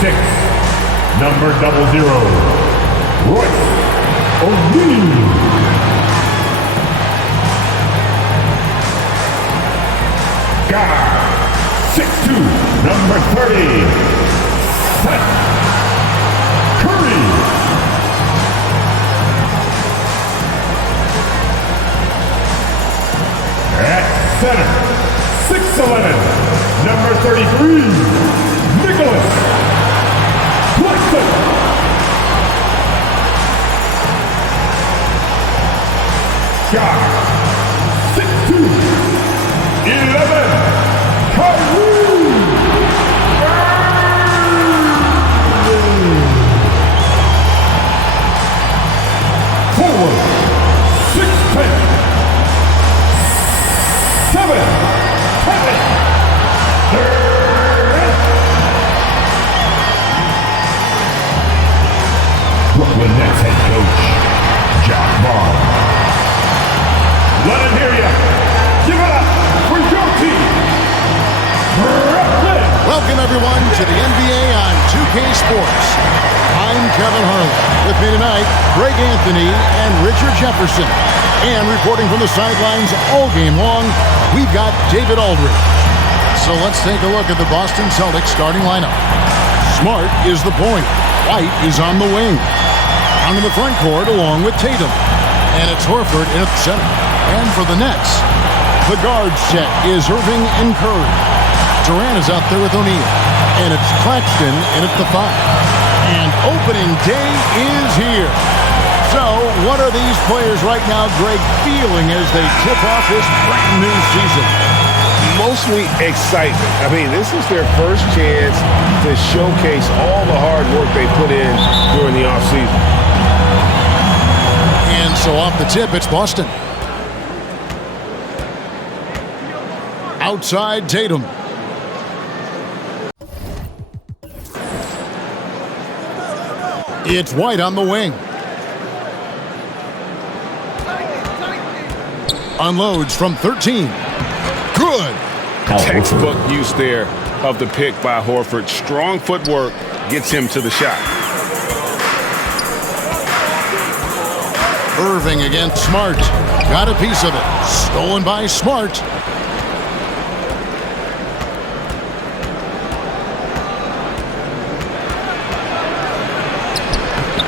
6, number 00, Royce O'Neal. Guard, 6'2", number 30, Seth Curry. At center, 6'11", number 33, Nicholas Claxton. Guard, 6'2", 11, Kyrie. Forward, 6'10", 7, Kevin Durant. Brooklyn Nets head coach, Jack Vaughn. Let him hear you. Give it up for your team, Brooklyn. Welcome everyone to the NBA on 2K Sports. I'm Kevin Harlan. With me tonight, Greg Anthony and Richard Jefferson. And reporting from the sidelines all game long, we've got David Aldridge. So let's take a look at the Boston Celtics starting lineup. Smart is the point. White is on the wing. Down in the front court along with Tatum. And it's Horford in at the center. And for the Nets, the guard set is Irving and Curry. Durant is out there with O'Neal. And it's Claxton in at the 5. And opening day is here. So, what are these players right now, Greg, feeling as they tip off this brand new season? Mostly excitement. I mean, this is their first chance to showcase all the hard work they put in during the offseason. And so off the tip, it's Boston. Outside Tatum. It's White on the wing. Unloads from 13. Good. Textbook use there of the pick by Horford. Strong footwork gets him to the shot. Irving against Smart. Got a piece of it. Stolen by Smart.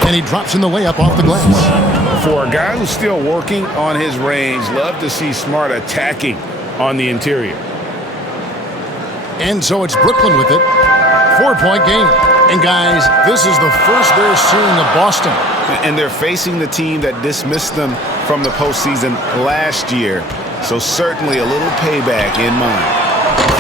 And he drops in the layup off the glass. For a guy who's still working on his range, love to see Smart attacking on the interior. And so it's Brooklyn with it. 4-point game. And guys, this is the first they're seeing of Boston. And they're facing the team that dismissed them from the postseason last year. So certainly a little payback in mind.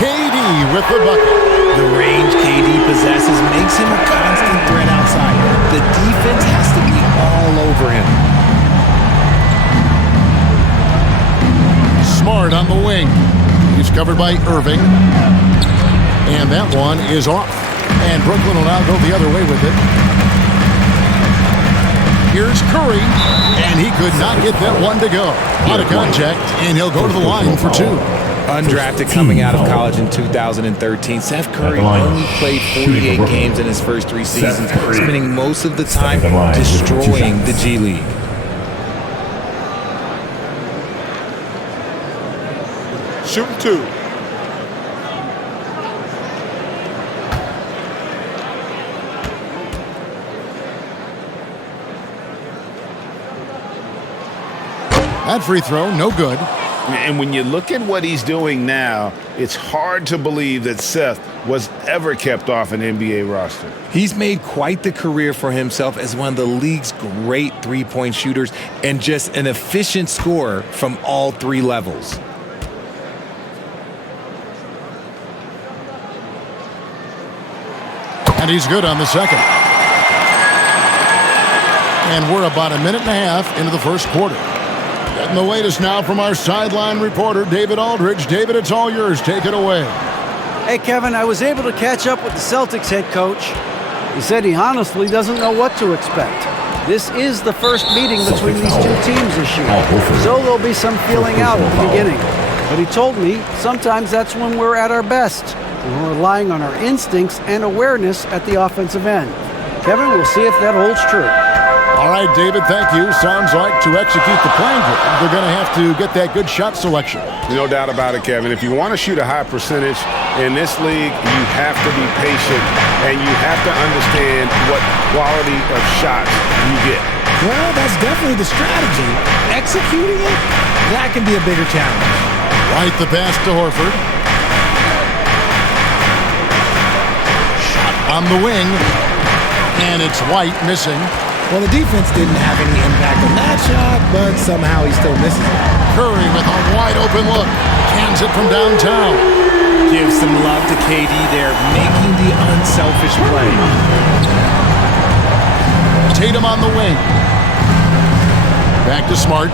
KD with the bucket. The range KD possesses makes him a constant threat outside. The defense has to be all over him. Smart on the wing. He's covered by Irving. And that one is off. And Brooklyn will now go the other way with it. Here's Curry. And he could not get that one to go. Out of contact. And he'll go to the line for 2. Undrafted coming out of college in 2013, Seth Curry only played 48 games in his first 3 seasons, spending most of the time destroying the G League. Shooting 2. That free throw, no good. And when you look at what he's doing now, it's hard to believe that Seth was ever kept off an NBA roster. He's made quite the career for himself as one of the league's great three-point shooters and just an efficient scorer from all 3 levels. And he's good on the second. And we're about a minute and a half into the first quarter. Getting the latest now from our sideline reporter, David Aldridge. David, it's all yours. Take it away. Hey, Kevin, I was able to catch up with the Celtics head coach. He said he honestly doesn't know what to expect. This is the first meeting between these two teams this year, so there'll be some feeling out at the beginning. But he told me sometimes that's when we're at our best. and we're relying on our instincts and awareness at the offensive end. Kevin, we'll see if that holds true. All right, David, thank you. Sounds like to execute the plan, they're going to have to get that good shot selection. No doubt about it, Kevin. If you want to shoot a high percentage in this league, you have to be patient, and you have to understand what quality of shots you get. Well, that's definitely the strategy. Executing it, that can be a bigger challenge. Right the pass to Horford. Shot on the wing, and it's White missing. Well, the defense didn't have any impact on that shot, but somehow he still misses it. Curry with a wide open look. Cans it from downtown. Give some love to KD there, making the unselfish play. Tatum on the wing. Back to Smart.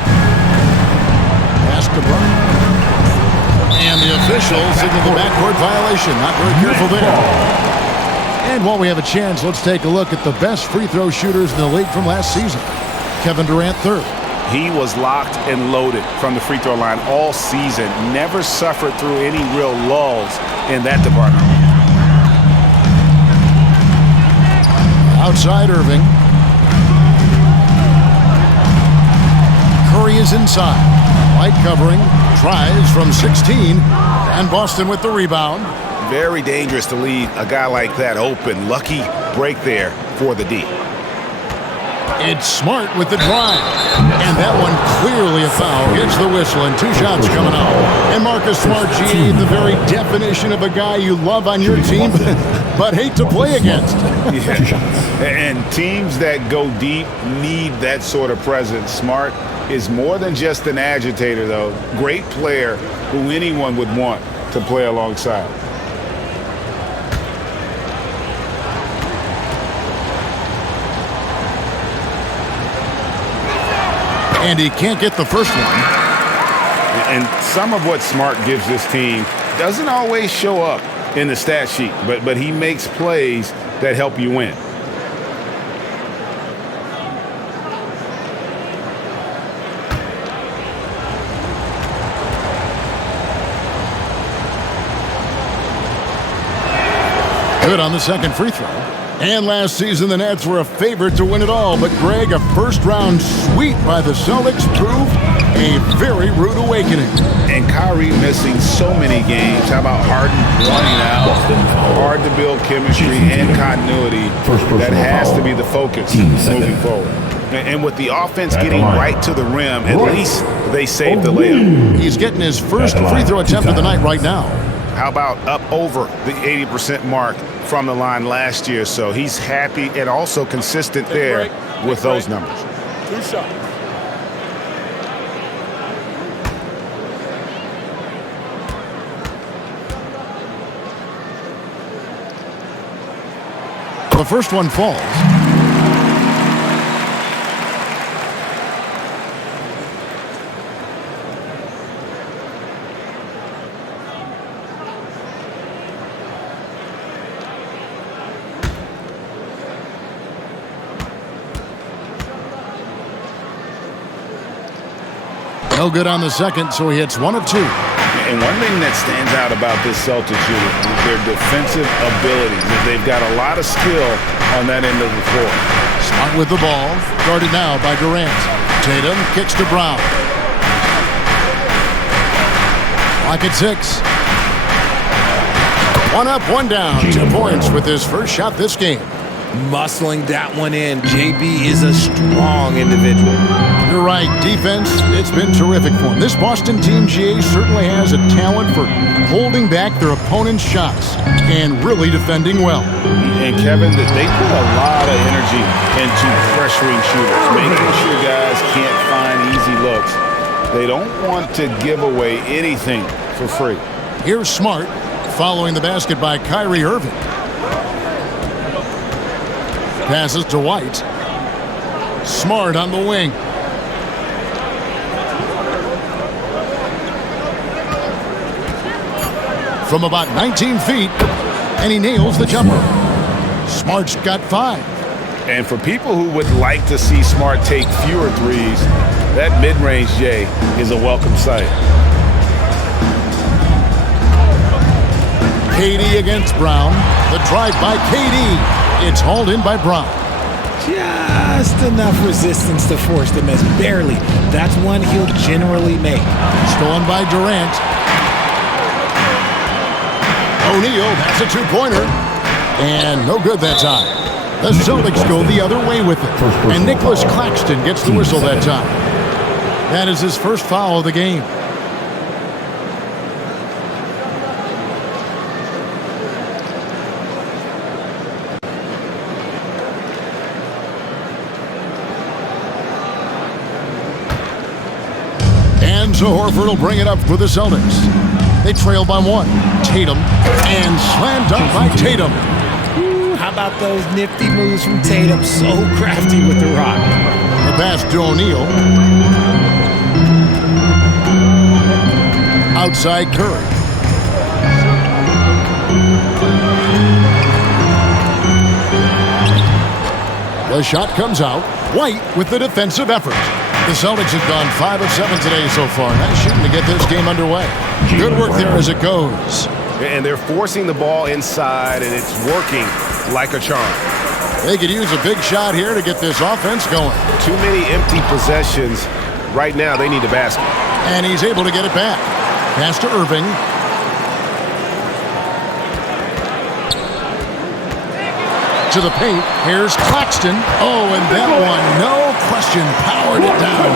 Pass to Bryant. And the official signaled the backcourt violation. Not very careful there. And while we have a chance, let's take a look at the best free throw shooters in the league from last season. Kevin Durant, third. He was locked and loaded from the free throw line all season. Never suffered through any real lulls in that department. Outside Irving. Curry is inside. White covering. Tries from 16. And Boston with the rebound. Very dangerous to leave a guy like that open. Lucky break there for the D. It's Smart with the drive. And that one clearly a foul. Gets the whistle and two shots coming out. And Marcus Smart, G, the very definition of a guy you love on your team but hate to play against. Yeah. And teams that go deep need that sort of presence. Smart is more than just an agitator, though. Great player who anyone would want to play alongside. And he can't get the first one. And some of what Smart gives this team doesn't always show up in the stat sheet, but he makes plays that help you win. Good on the second free throw. And last season, the Nets were a favorite to win it all. But, Greg, a first-round sweep by the Celtics proved a very rude awakening. And Kyrie missing so many games. How about Harden running out? Hard to build chemistry and continuity. That has to be the focus moving forward. And with the offense getting right to the rim, at least they saved the layup. He's getting his first free throw attempt of the night right now. How about up over the 80% mark from the line last year? So he's happy and also consistent there with those numbers. Two shots. The first one falls. No good on the second, so he hits 1 of 2. And one thing that stands out about this Celtics unit is their defensive ability. They've got a lot of skill on that end of the floor. Smart with the ball, guarded now by Durant. Tatum kicks to Brown. Clock at 6. 1 up, 1 down. 2 points with his first shot this game. Muscling that one in. JB is a strong individual. You're right. Defense, it's been terrific for him. This Boston team, GA, certainly has a talent for holding back their opponent's shots and really defending well. And, Kevin, they put a lot of energy into pressuring shooters, making sure guys can't find easy looks. They don't want to give away anything for free. Here's Smart following the basket by Kyrie Irving. Passes to White. Smart on the wing. From about 19 feet, and he nails the jumper. Smart's got 5. And for people who would like to see Smart take fewer threes, that mid-range J is a welcome sight. KD against Brown. The drive by KD. It's hauled in by Brown. Just enough resistance to force the miss. Barely. That's one he'll generally make. Stolen by Durant. O'Neal, that's a two-pointer. And no good that time. The Celtics go the other way with it. And Nicholas Claxton gets the whistle that time. That is his first foul of the game. And so Horford will bring it up for the Celtics. They trail by one. Tatum, and slam dunk by Tatum. How about those nifty moves from Tatum? So crafty with the rock. The pass to O'Neal. Outside Curry. The shot comes out. White with the defensive effort. The Celtics have gone 5 of 7 today so far. Nice shooting to get this game underway. Good work there as it goes. And they're forcing the ball inside, and it's working like a charm. They could use a big shot here to get this offense going. Too many empty possessions. Right now, they need a basket. And he's able to get it back. Pass to Irving. To the paint. Here's Claxton. Oh, and that one, no question, powered it down.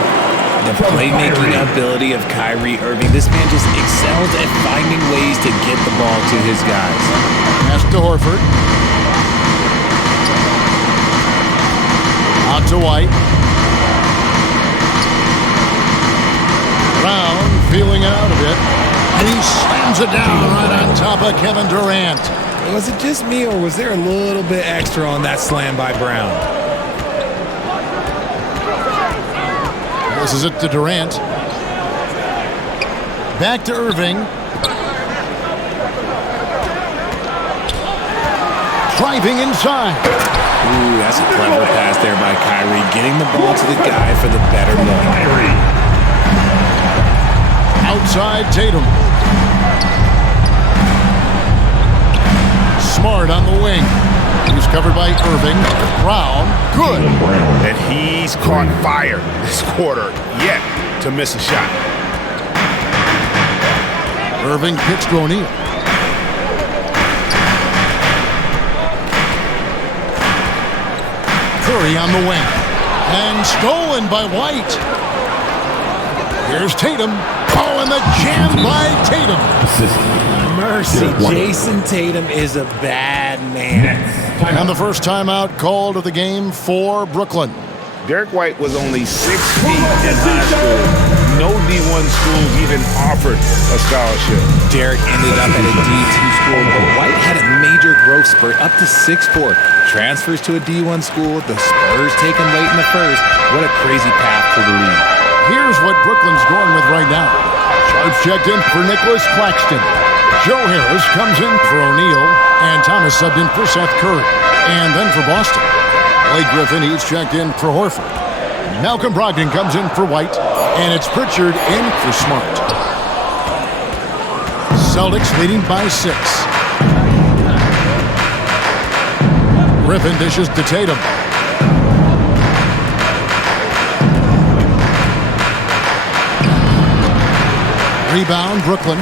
The playmaking ability of Kyrie Irving. This man just excels at finding ways to get the ball to his guys. Pass to Horford. Out to White. Brown feeling it out a bit. And he slams it down right on top of Kevin Durant. Was it just me, or was there a little bit extra on that slam by Brown? This is it to Durant. Back to Irving. Driving inside. Ooh, that's a clever pass there by Kyrie. Getting the ball to the guy for the better look. Outside Tatum. Smart on the wing. He's covered by Irving. Brown, good. And he's caught fire this quarter, yet to miss a shot. Irving pitched to O'Neal. Curry on the wing. And stolen by White. Here's Tatum. Oh, and the jam by Tatum. Mercy, Jason Tatum is a bad man. And the first timeout called of the game for Brooklyn. Derek White was only 6 feet in high school. No D1 schools even offered a scholarship. Derek ended up at a D2 school, but White had a major growth spurt up to 6'4". Transfers to a D1 school, the Spurs taken late in the first. What a crazy path to the league. Here's what Brooklyn's going with right now. Sharps checked in for Nicholas Claxton. Joe Harris comes in for O'Neal, and Thomas subbed in for Seth Curry. And then for Boston, Blake Griffin, he's checked in for Horford. Malcolm Brogdon comes in for White, and it's Pritchard in for Smart. Celtics leading by 6. Griffin dishes to Tatum. Rebound, Brooklyn.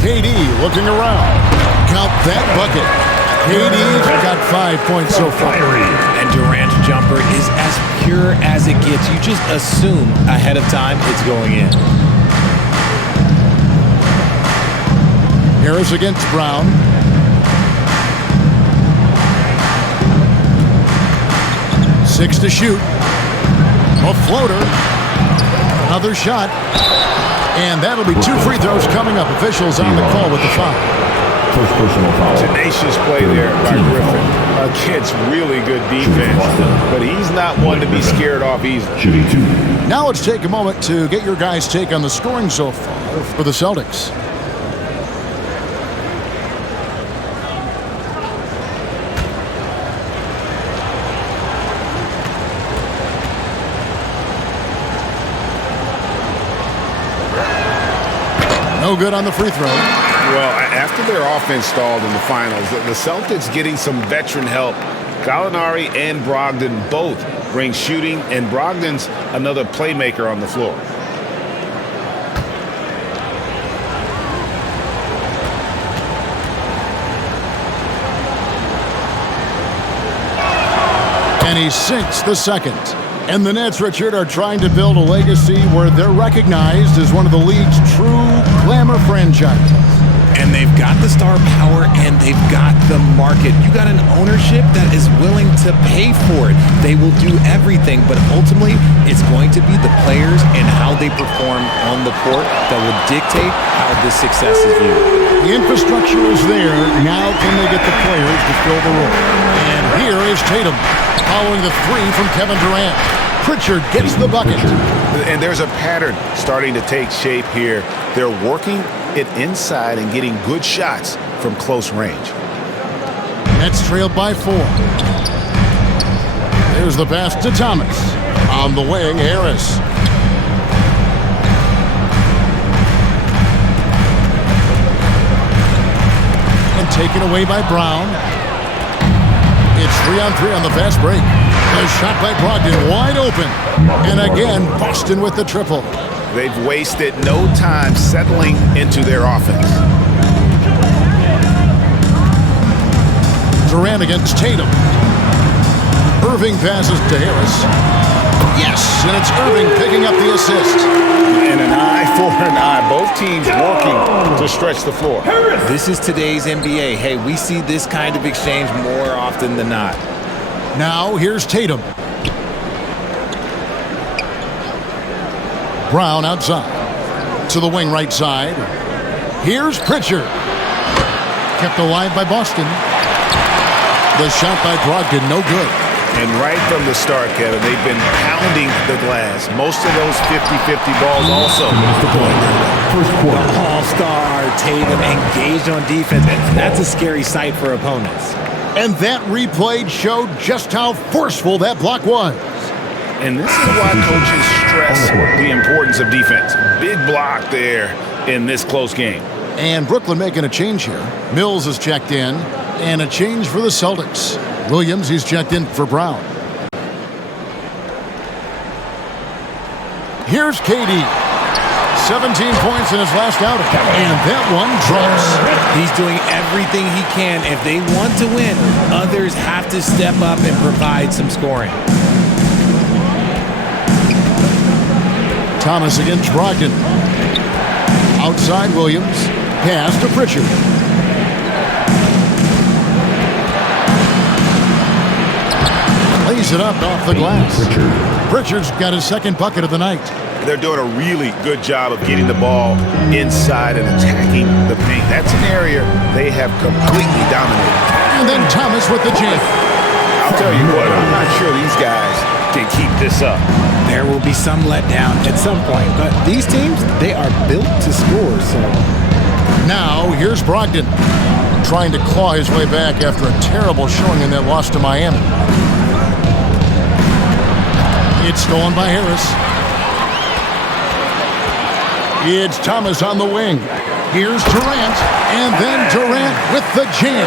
KD looking around. Count that bucket. KD's got 5 points so far. And Durant's jumper is as pure as it gets. You just assume ahead of time it's going in. Harris against Brown. Six to shoot. A floater. Another shot. And that'll be 2 free throws coming up. Officials on the call with the foul. First personal foul. Tenacious play there by Griffin against really good defense. But he's not one to be scared off easily. Shooting 2. Now let's take a moment to get your guys' take on the scoring so far for the Celtics. No good on the free throw. Well, after their offense stalled in the finals, the Celtics getting some veteran help. Gallinari and Brogdon both bring shooting, and Brogdon's another playmaker on the floor. And he sinks the second. And the Nets, Richard, are trying to build a legacy where they're recognized as one of the league's true glamour franchises. And they've got the star power and they've got the market. You got an ownership that is willing to pay for it. They will do everything, but ultimately it's going to be the players and how they perform on the court that will dictate how this success is viewed. The infrastructure is there. Now can they get the players to fill the role? And here is Tatum following the three from Kevin Durant. Pritchard gets the bucket. And there's a pattern starting to take shape here. They're working it inside and getting good shots from close range. Nets trailed by 4. There's the pass to Thomas. On the wing, Harris. And taken away by Brown. It's 3-on-3 on the fast break. A shot by Brogdon, wide open. And again, Boston with the triple. They've wasted no time settling into their offense. Durant against Tatum. Irving passes to Harris. Yes, and it's Irving picking up the assist. And an eye for an eye. Both teams working to stretch the floor. This is today's NBA. Hey, we see this kind of exchange more often than not. Now, here's Tatum. Brown outside. To the wing right side. Here's Pritchard. Kept alive by Boston. The shot by Brogdon, no good. And right from the start, Kevin, they've been pounding the glass. Most of those 50-50 balls also going their way. First quarter. The all-star Tatum engaged on defense. That's a scary sight for opponents. And that replay showed just how forceful that block was. And this is why coaches stress the importance of defense. Big block there in this close game. And Brooklyn making a change here. Mills is checked in. And a change for the Celtics. Williams, he's checked in for Brown. Here's KD. 17 points in his last outing. And that one drops. He's doing everything he can. If they want to win, others have to step up and provide some scoring. Thomas against Brogdon. Outside Williams. Pass to Pritchard. Lays it up off the glass. Pritchard's got his second bucket of the night. They're doing a really good job of getting the ball inside and attacking the paint. That's an area they have completely dominated. And then Thomas with the jam. I'll tell you what, I'm not sure these guys can keep this up. There will be some letdown at some point, but these teams, they are built to score, so. Now, here's Brogdon, trying to claw his way back after a terrible showing in that loss to Miami. It's stolen by Harris. It's Thomas on the wing. Here's Durant, and then Durant with the jam.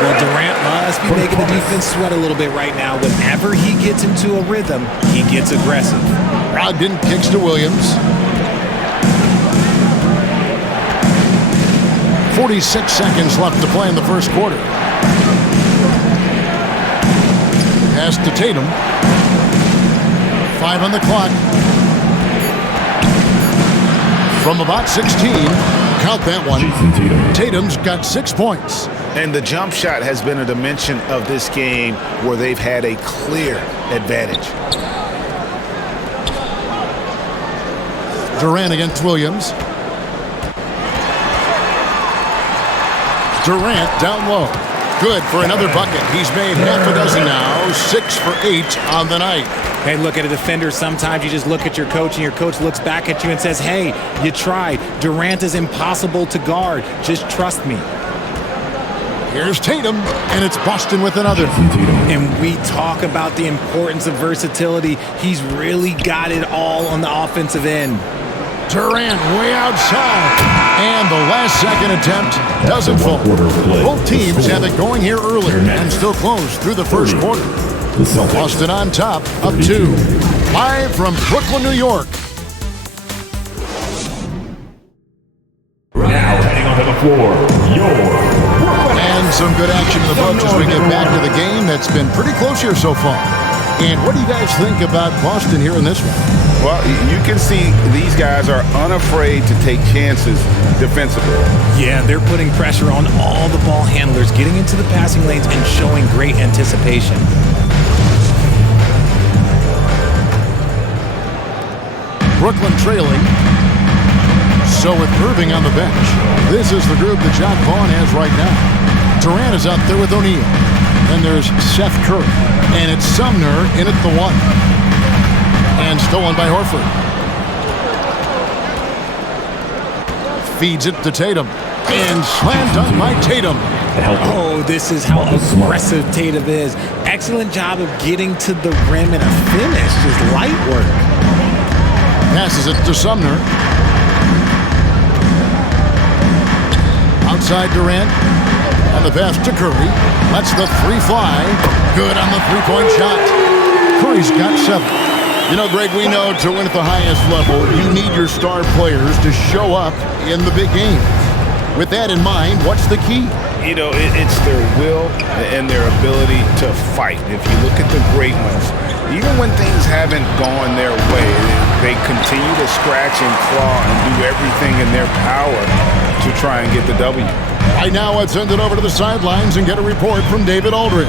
Well, Durant must be making the defense sweat a little bit right now. Whenever he gets into a rhythm, he gets aggressive. Brogdon kicks to Williams. 46 seconds left to play in the first quarter. Pass to Tatum. 5 on the clock. From about 16, count that one. Tatum's got 6 points. And the jump shot has been a dimension of this game where they've had a clear advantage. Durant against Williams. Durant down low. Good for another bucket. He's made half a dozen now. 6 for 8 on the night. Hey, look at a defender. Sometimes you just look at your coach and your coach looks back at you and says, hey, you tried. Durant is impossible to guard. Just trust me. Here's Tatum, and it's Boston with another. And we talk about the importance of versatility. He's really got it all on the offensive end. Durant way outside. And the last-second attempt doesn't fall. Both teams have it going here early and still close through the first quarter. Boston on top, up 2. Live from Brooklyn, New York. Now heading onto the floor, And some good action in the books as we get back to the game that's been pretty close here so far. And what do you guys think about Boston here in this one? Well, you can see these guys are unafraid to take chances defensively. Yeah, they're putting pressure on all the ball handlers, getting into the passing lanes and showing great anticipation. Brooklyn trailing. So with Irving on the bench, this is the group that John Vaughn has right now. Durant is out there with O'Neal. Then there's Seth Curry. And it's Sumner in at the 1. And stolen by Horford. Feeds it to Tatum. And slam dunk by Tatum. Oh, this is how aggressive Tatum is. Excellent job of getting to the rim and a finish. Just light work. Passes it to Sumner. Outside Durant. And the pass to Curry. Lets the 3 fly. Good on the three-point shot. Curry's got 7. You know, Greg, we know to win at the highest level, you need your star players to show up in the big game. With that in mind, what's the key? You know, it's their will and their ability to fight. If you look at the great ones, even when things haven't gone their way, they continue to scratch and claw and do everything in their power to try and get the W. Right now, let's send it over to the sidelines and get a report from David Aldridge.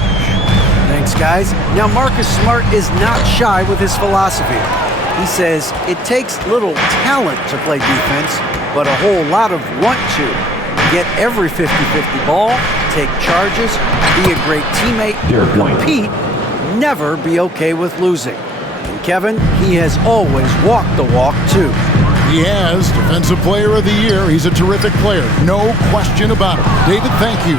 Thanks, guys. Now, Marcus Smart is not shy with his philosophy. He says it takes little talent to play defense, but a whole lot of want to. Get every 50-50 ball, take charges, be a great teammate, compete, never be okay with losing. And Kevin, he has always walked the walk, too. He has Defensive Player of the Year. He's a terrific player. No question about it. David, thank you.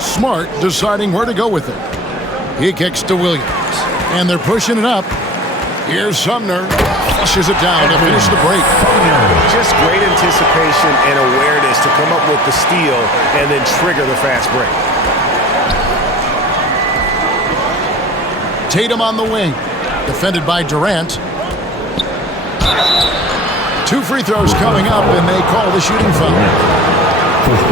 Smart deciding where to go with it. He kicks to Williams. And they're pushing it up. Here's Sumner. Flushes it down to finish the break. Just great anticipation and awareness to come up with the steal and then trigger the fast break. Tatum on the wing. Defended by Durant. 2 free throws coming up, and they call the shooting foul.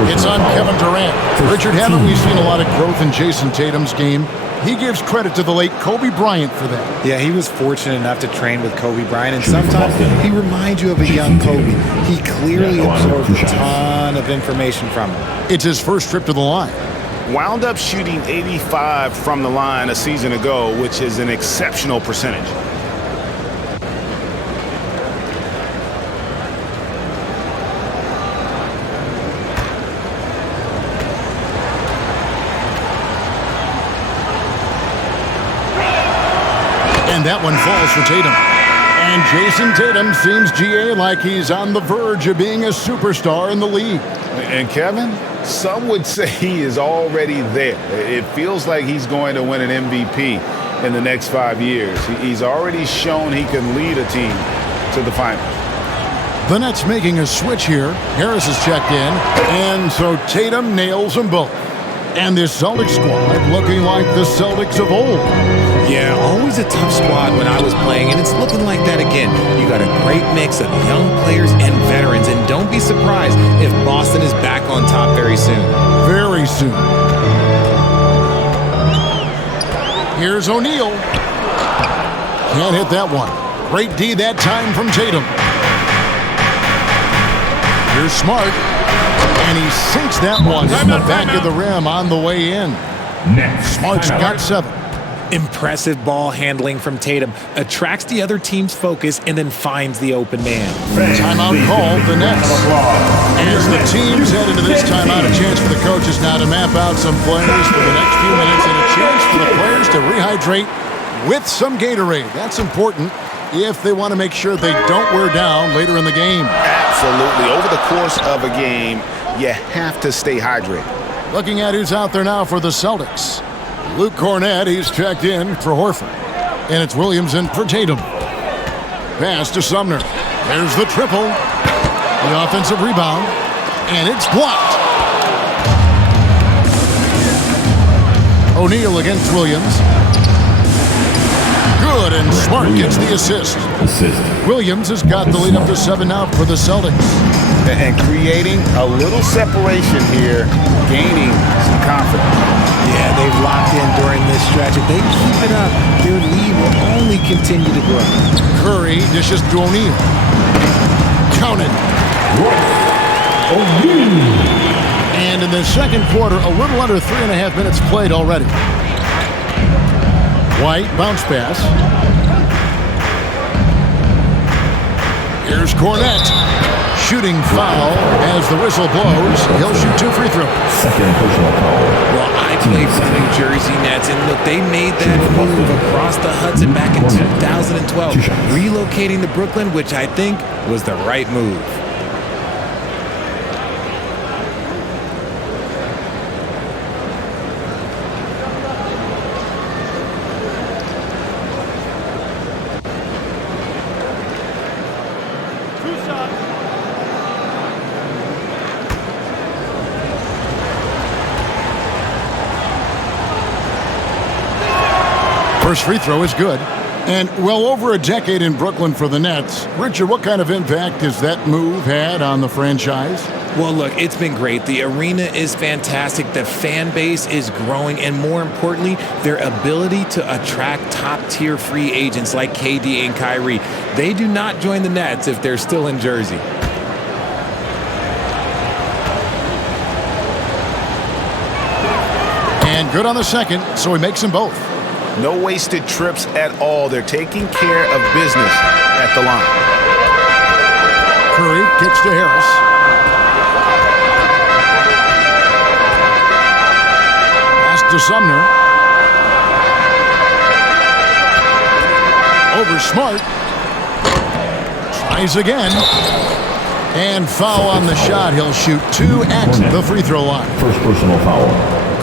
It's on Kevin Durant. Richard, haven't we seen a lot of growth in Jason Tatum's game? He gives credit to the late Kobe Bryant for that. Yeah, he was fortunate enough to train with Kobe Bryant, and sometimes he reminds you of a young Kobe. He clearly absorbed a ton of information from him. It's his first trip to the line. Wound up shooting 85 from the line a season ago, which is an exceptional percentage. And that one falls for Tatum. And Jason Tatum seems, GA, like he's on the verge of being a superstar in the league. And Kevin, some would say he is already there. It feels like he's going to win an MVP in the next 5 years. He's already shown he can lead a team to the finals. The Nets making a switch here. Harris is checked in. And so Tatum nails them both. And this Celtics squad looking like the Celtics of old. Yeah, always a tough squad when I was playing, and it's looking like that again. You got a great mix of young players and veterans, and don't be surprised if Boston is back on top very soon. Very soon. Here's O'Neal. Can't hit that one. Great D that time from Tatum. Here's Smart. And he sinks that one in the back of the rim on the way in. Smart's got 7. Impressive ball handling from Tatum. Attracts the other team's focus and then finds the open man. Timeout called the Nets. As the teams head into this timeout, a chance for the coaches now to map out some plays for the next few minutes and a chance for the players to rehydrate with some Gatorade. That's important if they want to make sure they don't wear down later in the game. Absolutely. Over the course of a game, you have to stay hydrated. Looking at who's out there now for the Celtics. Luke Cornett, he's checked in for Horford. And it's Williams in for Tatum. Pass to Sumner. There's the triple. The offensive rebound. And it's blocked. O'Neal against Williams. Good, and Smart gets the assist. Williams has got the lead up to 7 now for the Celtics. And creating a little separation here, gaining some confidence. Yeah, they've locked in during this stretch. If they keep it up, their lead will only continue to grow. Curry dishes to O'Neal. Counted. And in the second quarter, a little under 3.5 minutes played already. White, bounce pass. Here's Cornette. Shooting foul as the whistle blows. He'll shoot 2 free throws. Second personal foul. Well, I played for the New Jersey Nets, and look, they made that move across the Hudson back in 2012, relocating to Brooklyn, which I think was the right move. First free throw is good. And well over a decade in Brooklyn for the Nets. Richard, what kind of impact has that move had on the franchise? Well, look, it's been great. The arena is fantastic. The fan base is growing. And more importantly, their ability to attract top-tier free agents like KD and Kyrie. They do not join the Nets if they're still in Jersey. And good on the second, so he makes them both. No wasted trips at all. They're taking care of business at the line. Curry kicks to Harris. Pass to Sumner. Over Smart. Tries again. And foul on the shot. He'll shoot 2 at the free throw line. First personal foul.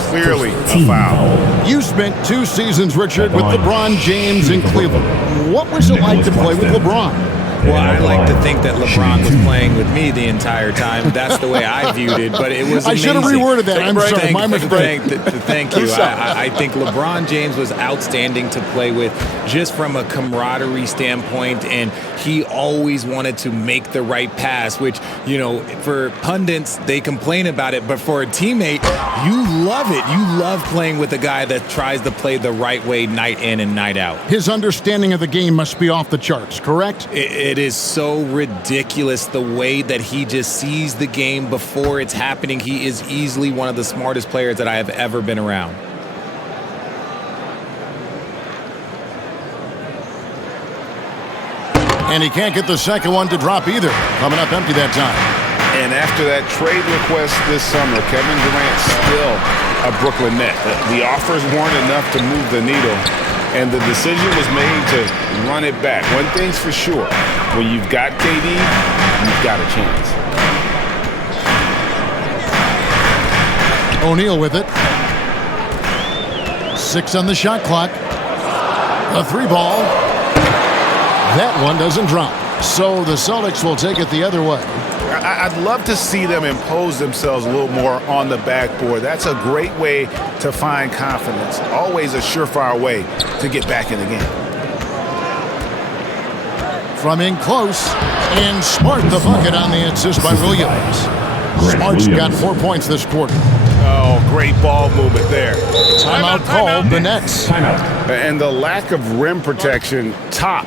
Clearly a foul. You spent 2 seasons, Richard, with LeBron James in Cleveland. What was it like to play with LeBron? Well, I like to think that LeBron was playing with me the entire time. That's the way I viewed it, but it was amazing. I should have reworded that. I'm sorry, my mistake. Thank you. I think LeBron James was outstanding to play with just from a camaraderie standpoint, and he always wanted to make the right pass, which, you know, for pundits, they complain about it, but for a teammate, you love it. You love playing with a guy that tries to play the right way night in and night out. His understanding of the game must be off the charts, correct? It is so ridiculous the way that he just sees the game before it's happening. He is easily one of the smartest players that I have ever been around. And he can't get the second one to drop either. Coming up empty that time. And after that trade request this summer, Kevin Durant still a Brooklyn Net. The offers weren't enough to move the needle, and the decision was made to run it back. One thing's for sure, when you've got KD, you've got a chance. O'Neal with it. 6 on the shot clock. A 3 ball. That one doesn't drop. So the Celtics will take it the other way. I'd love to see them impose themselves a little more on the backboard. That's a great way to find confidence. Always a surefire way to get back in the game. From in close, and Smart the bucket on the assist by Williams. Smart's got 4 points this quarter. Oh, great ball movement there. Timeout called the Nets. And the lack of rim protection, top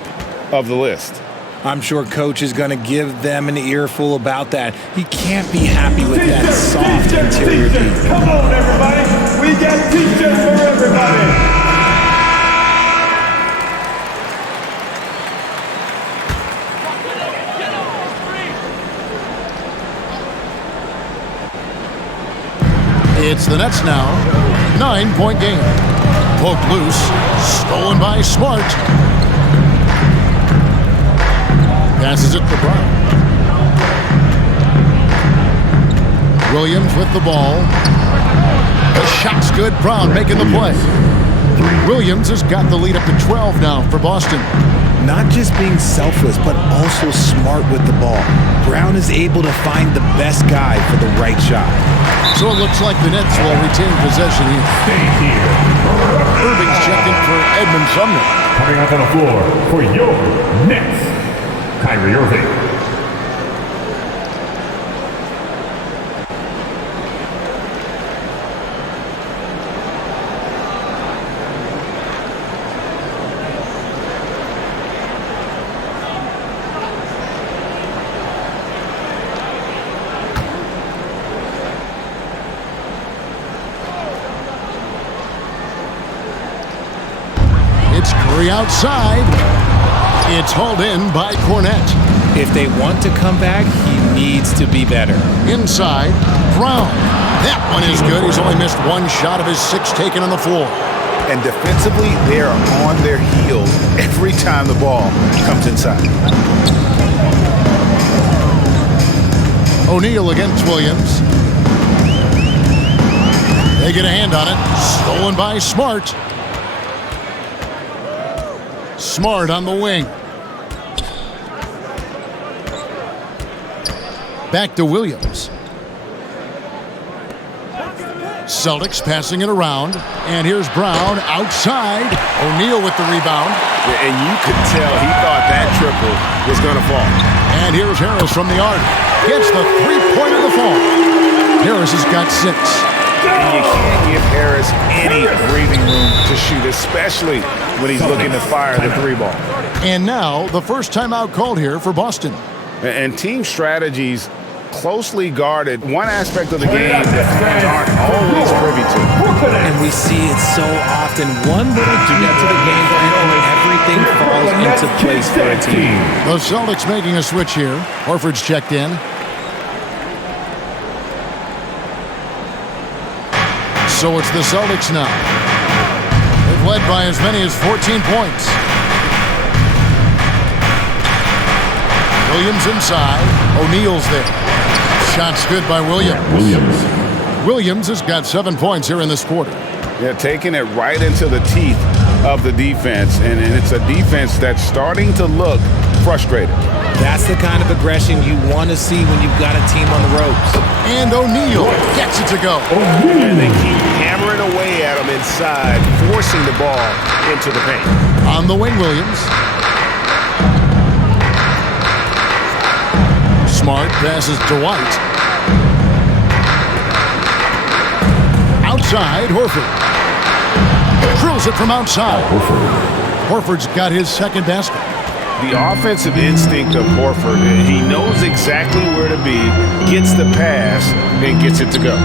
of the list. I'm sure Coach is going to give them an earful about that. He can't be happy with that soft interior D. Come on, everybody. We got t-shirts for everybody. It's the Nets now. 9-point game. Poked loose. Stolen by Smart. Passes it to Brown. Williams with the ball. The shot's good. Brown making the play. Williams has got the lead up to 12 now for Boston. Not just being selfless, but also smart with the ball. Brown is able to find the best guy for the right shot. So it looks like the Nets will retain possession here. Stay here. Irving's checked in for Edmund Sumner. Coming up on the floor for your Nets, Kyrie Irving. It's Curry outside. It's hauled in by Cornette. If they want to come back, he needs to be better. Inside, Brown. That one is good. He's only missed one shot of his 6 taken on the floor. And defensively, they are on their heels every time the ball comes inside. O'Neal against Williams. They get a hand on it. Stolen by Smart. Smart on the wing. Back to Williams. Celtics passing it around. And here's Brown outside. O'Neal with the rebound. And you could tell he thought that triple was going to fall. And here's Harris from the arc. Gets the three-pointer to fall. Harris has got 6. And you can't give Harris any breathing room to shoot, especially when he's looking to fire the 3-ball. And now the first timeout called here for Boston. And team strategies closely guarded. One aspect of the game that fans aren't always privy to. And we see it so often. One little tweak to the game plan and everything falls into place for a team. The Celtics making a switch here. Horford's checked in. So it's the Celtics now. They've led by as many as 14 points. Williams inside. O'Neal's there. Shot's good by Williams. Williams has got 7 points here in this quarter. Yeah, taking it right into the teeth of the defense. And it's a defense that's starting to look frustrated. That's the kind of aggression you want to see when you've got a team on the ropes. And O'Neal gets it to go. And they keep hammering away at him inside, forcing the ball into the paint. On the wing, Williams. Smart passes to White. Outside, Horford. Drills it from outside. Horford's got his second basket. The offensive instinct of Horford, he knows exactly where to be, gets the pass, and gets it to go.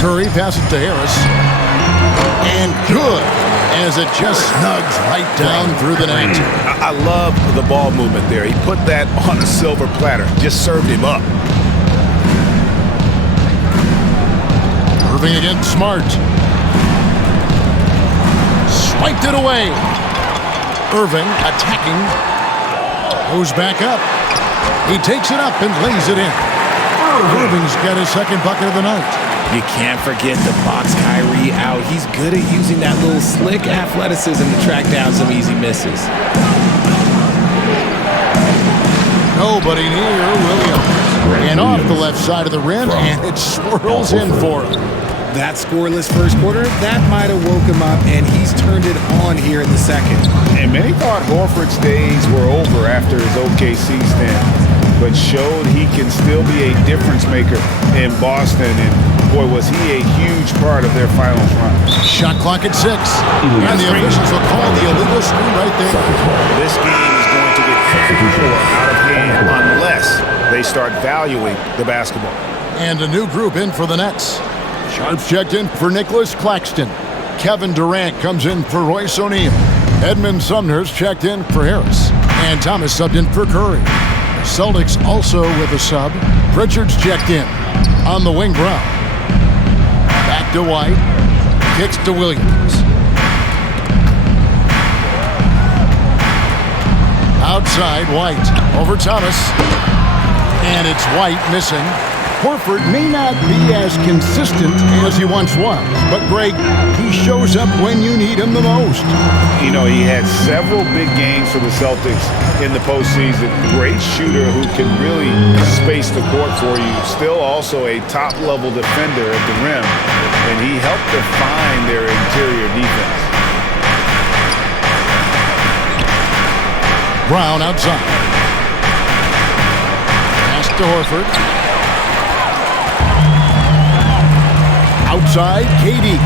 Curry passes to Harris. And good, as it just snugs right down through the net. I love the ball movement there. He put that on a silver platter, just served him up. Irving against Smart. Swiped it away. Irving attacking. Goes back up. He takes it up and lays it in. Irving's got his second bucket of the night. You can't forget to box Kyrie out. He's good at using that little slick athleticism to track down some easy misses. Nobody near Williams. And off the left side of the rim, and it swirls in for him. That scoreless first quarter, that might have woke him up, and he's turned it on here in the second. And many thought Horford's days were over after his OKC stint, but showed he can still be a difference maker in Boston. And boy, was he a huge part of their finals run. Shot clock at 6. And the officials will call the illegal screen right there. This game is going to get even more out of hand unless they start valuing the basketball. And a new group in for the Nets. Sharp's checked in for Nicholas Claxton. Kevin Durant comes in for Royce O'Neal. Edmund Sumner's checked in for Harris. And Thomas subbed in for Curry. Celtics also with a sub. Pritchard's checked in. On the wing, Brown. Back to White. Kicks to Williams. Outside, White. Over Thomas. And it's White missing. Horford may not be as consistent as he once was, but Greg, he shows up when you need him the most. You know, he had several big games for the Celtics in the postseason. Great shooter who can really space the court for you. Still also a top-level defender at the rim, and he helped define their interior defense. Brown outside. Pass to Horford. Outside, KD.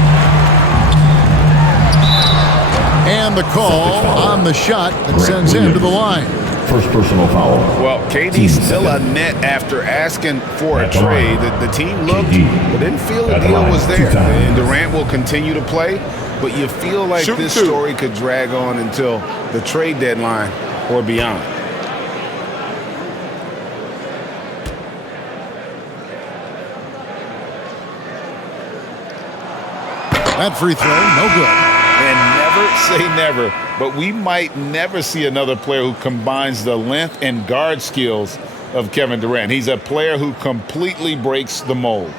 And the call on the shot that sends him to the line. First personal foul. Well, KD's still a net after asking for a trade. The team looked, but didn't feel the deal was there. And Durant will continue to play, but you feel like this story could drag on until the trade deadline or beyond. That free throw, no good. And never say never, but we might never see another player who combines the length and guard skills of Kevin Durant. He's a player who completely breaks the mold.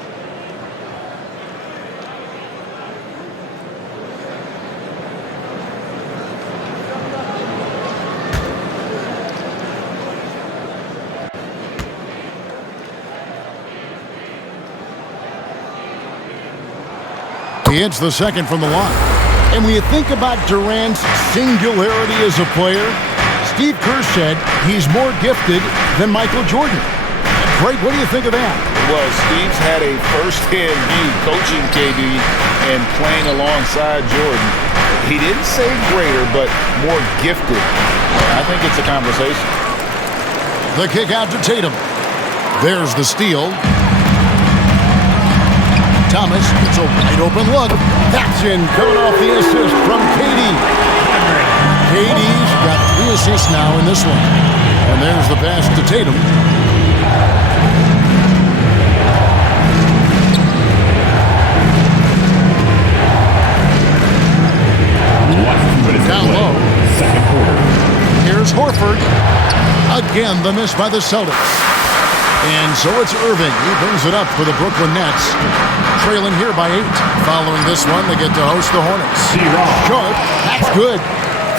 He hits the second from the line. And when you think about Durant's singularity as a player, Steve Kerr said he's more gifted than Michael Jordan. Greg, what do you think of that? Well, Steve's had a first-hand view coaching KD and playing alongside Jordan. He didn't say greater, but more gifted. I think it's a conversation. The kick out to Tatum. There's the steal. Thomas, it's a wide open look. That's in, coming off the assist from KD. KD's got 3 assists now in this one. And there's the pass to Tatum. Down low. Second quarter. Here's Horford. Again, the miss by the Celtics. And so it's Irving. He brings it up for the Brooklyn Nets. Trailing here by 8. Following this one, they get to host the Hornets. Sharp. That's good.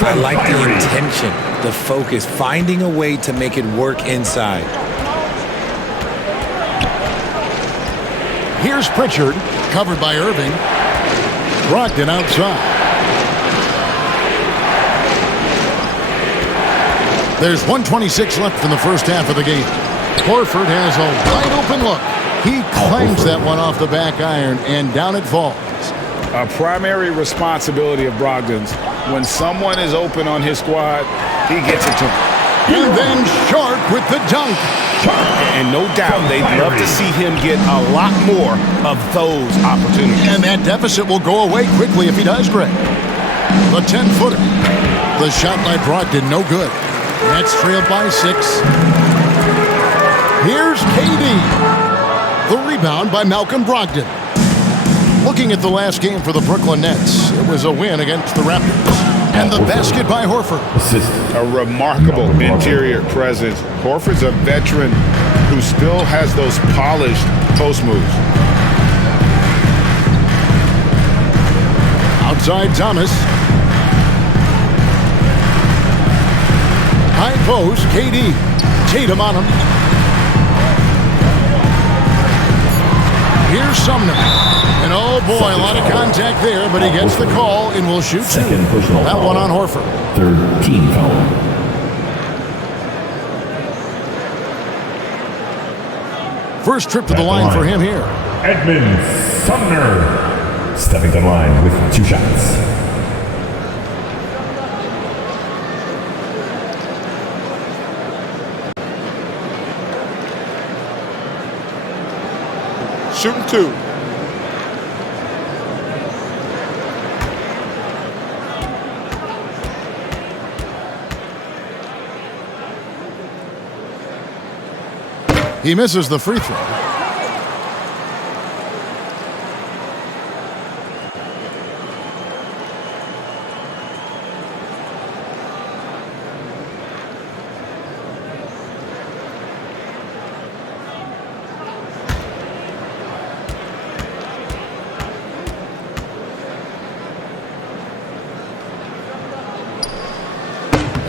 I like the intention, the focus, finding a way to make it work inside. Here's Pritchard, covered by Irving. Brogdon outside. There's 1:26 left in the first half of the game. Horford has a wide open look. He claims that one off the back iron, and down it falls. A primary responsibility of Brogdon's. When someone is open on his squad, he gets it to him. And then Sharp with the dunk. And no doubt they'd love to see him get a lot more of those opportunities. And that deficit will go away quickly if he does, Greg. The 10-footer. The shot by Brogdon, no good. Nets trailed by 6. Here's KD. The rebound by Malcolm Brogdon. Looking at the last game for the Brooklyn Nets, it was a win against the Raptors. And the basket by Horford. A remarkable interior presence. Horford's a veteran who still has those polished post moves. Outside Thomas. High post, KD. Tatum on him. Here's Sumner. And oh boy, a lot of contact there, but he gets the call and will shoot 2. That one on Horford. Third team foul. First trip to the line for him here. Edmund Sumner. Stepping to the line with 2 shots. Shooting 2. He misses the free throw.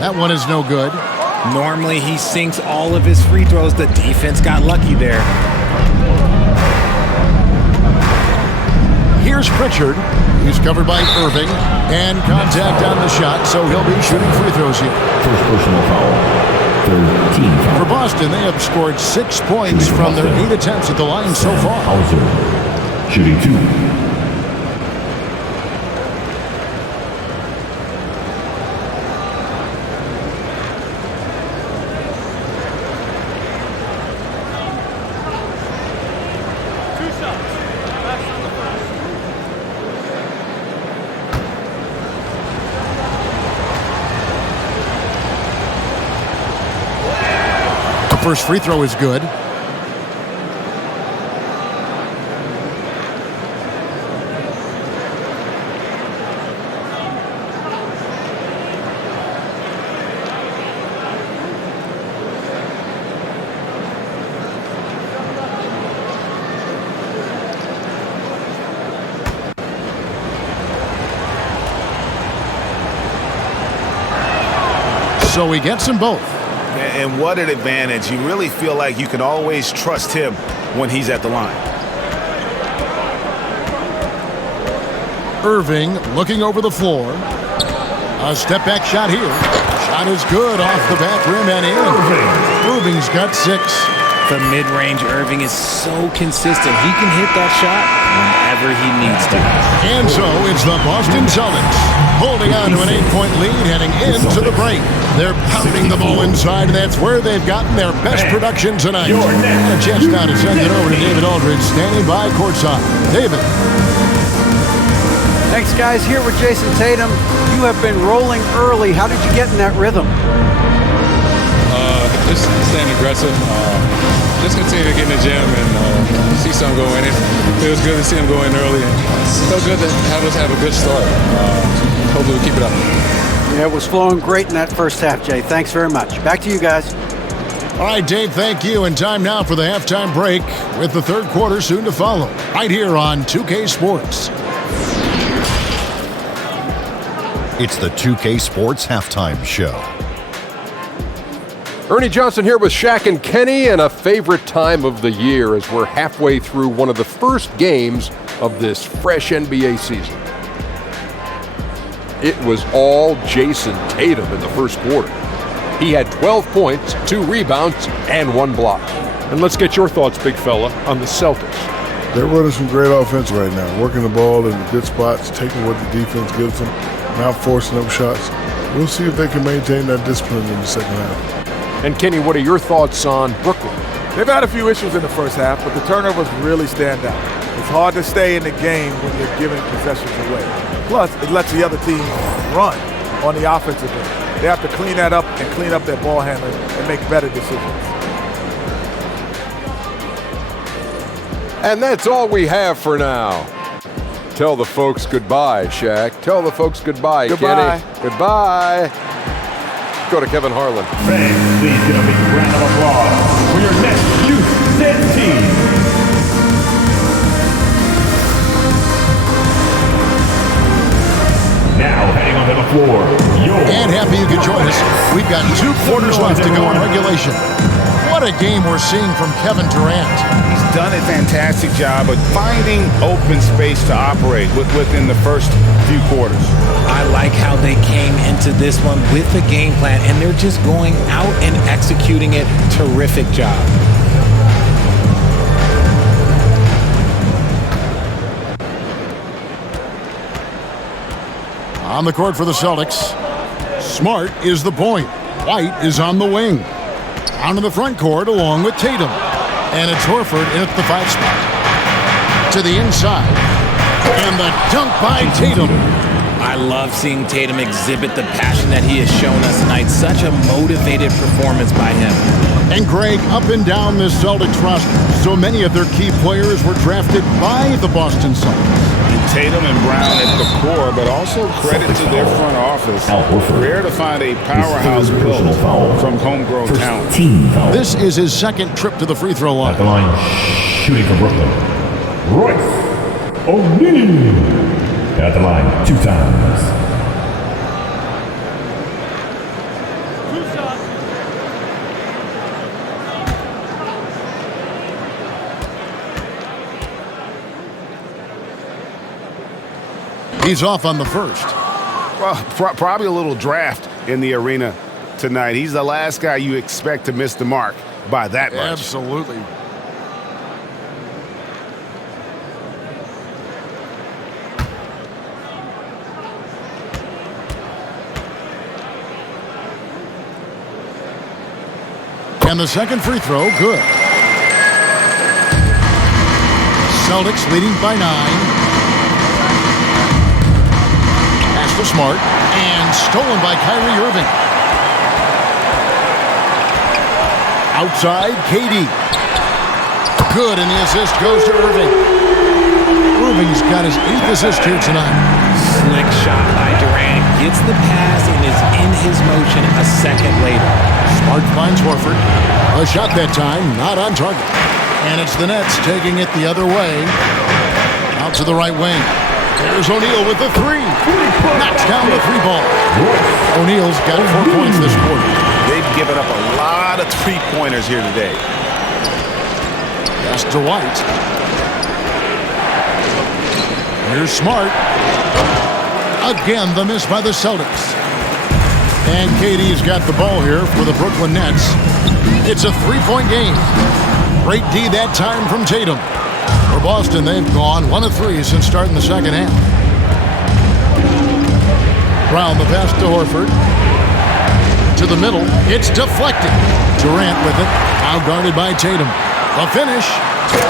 That one is no good. Normally, he sinks all of his free throws. The defense got lucky there. Here's Pritchard. He's covered by Irving. And contact on the shot, so he'll be shooting free throws here. First personal foul. 13 foul. For Boston, they have scored 6 points from their 8 attempts at the line so far. Hauser, shooting 2. First free throw is good. So he gets them both. And what an advantage. You really feel like you can always trust him when he's at the line. Irving looking over the floor. A step back shot here. Shot is good off the back rim and in. Irving's got 6. The mid-range Irving is so consistent. He can hit that shot whenever he needs to. And so it's the Boston Celtics holding on to an 8-point lead heading into the break. They're pounding the ball inside, and that's where they've gotten their best production tonight. A chance now to send it over to David Aldridge, standing by courtside. David. Thanks, guys. Here with Jason Tatum. You have been rolling early. How did you get in that rhythm? Just staying aggressive. Just continue to get in the gym and see some go in. It feels good to see him go in early. And so good to have us have a good start. Hopefully we keep it up. Yeah, it was flowing great in that first half, Jay. Thanks very much. Back to you guys. All right, Dave, thank you. And time now for the halftime break with the third quarter soon to follow. Right here on 2K Sports. It's the 2K Sports Halftime Show. Ernie Johnson here with Shaq and Kenny, and a favorite time of the year as we're halfway through one of the first games of this fresh NBA season. It was all Jason Tatum in the first quarter. He had 12 points, 2 rebounds, and 1 block. And let's get your thoughts, big fella, on the Celtics. They're running some great offense right now, working the ball in the good spots, taking what the defense gives them, not forcing up shots. We'll see if they can maintain that discipline in the second half. And Kenny, what are your thoughts on Brooklyn? They've had a few issues in the first half, but the turnovers really stand out. It's hard to stay in the game when you're giving possessions away. Plus, it lets the other team run on the offensive end. They have to clean that up and clean up their ball handling and make better decisions. And that's all we have for now. Tell the folks goodbye, Shaq. Tell the folks goodbye, Goodbye. Kenny. Goodbye. Go to Kevin Harlan. Fans, please give a big round of applause for your next Houston team. Now heading onto the floor, And happy you could join us. We've got 2 quarters left to go in regulation. What a game we're seeing from Kevin Durant. He's done a fantastic job of finding open space to operate within the first few quarters. I like how they came into this one with a game plan, and they're just going out and executing it. Terrific job. On the court for the Celtics, Smart is the point. White is on the wing. Onto the front court along with Tatum. And it's Horford in at the 5 spot. To the inside. And the dunk by Tatum. I love seeing Tatum exhibit the passion that he has shown us tonight. Such a motivated performance by him. And Greg, up and down this Celtics roster, so many of their key players were drafted by the Boston Celtics. Tatum and Brown at the core, but also credit to their front office. Rare to find a powerhouse built from homegrown talent. This is his second trip to the free throw line. At the line, shooting for Brooklyn, Royce O'Neal. At the line 2 times. He's off on the first. Well, probably a little draft in the arena tonight. He's the last guy you expect to miss the mark by that much. Absolutely. And the second free throw, good. Celtics leading by 9. Pass to Smart. And stolen by Kyrie Irving. Outside, KD. Good, and the assist goes to Irving. Irving's got his 8th assist here tonight. Slick shot by Durant. Gets the pass and is in his motion a second later. Smart finds Horford. A shot that time, not on target. And it's the Nets taking it the other way. Out to the right wing. There's O'Neal with the 3. Knocks down the 3 ball. O'Neal's got 4 points this quarter. They've given up a lot of 3-pointers here today. Pass to White. Here's Smart. Again, the miss by the Celtics. And KD's got the ball here for the Brooklyn Nets. It's a 3-point game. Great D that time from Tatum. For Boston, they've gone 1 of 3 since starting the second half. Brown, the pass to Horford. To the middle. It's deflected. Durant with it. Now guarded by Tatum. The finish.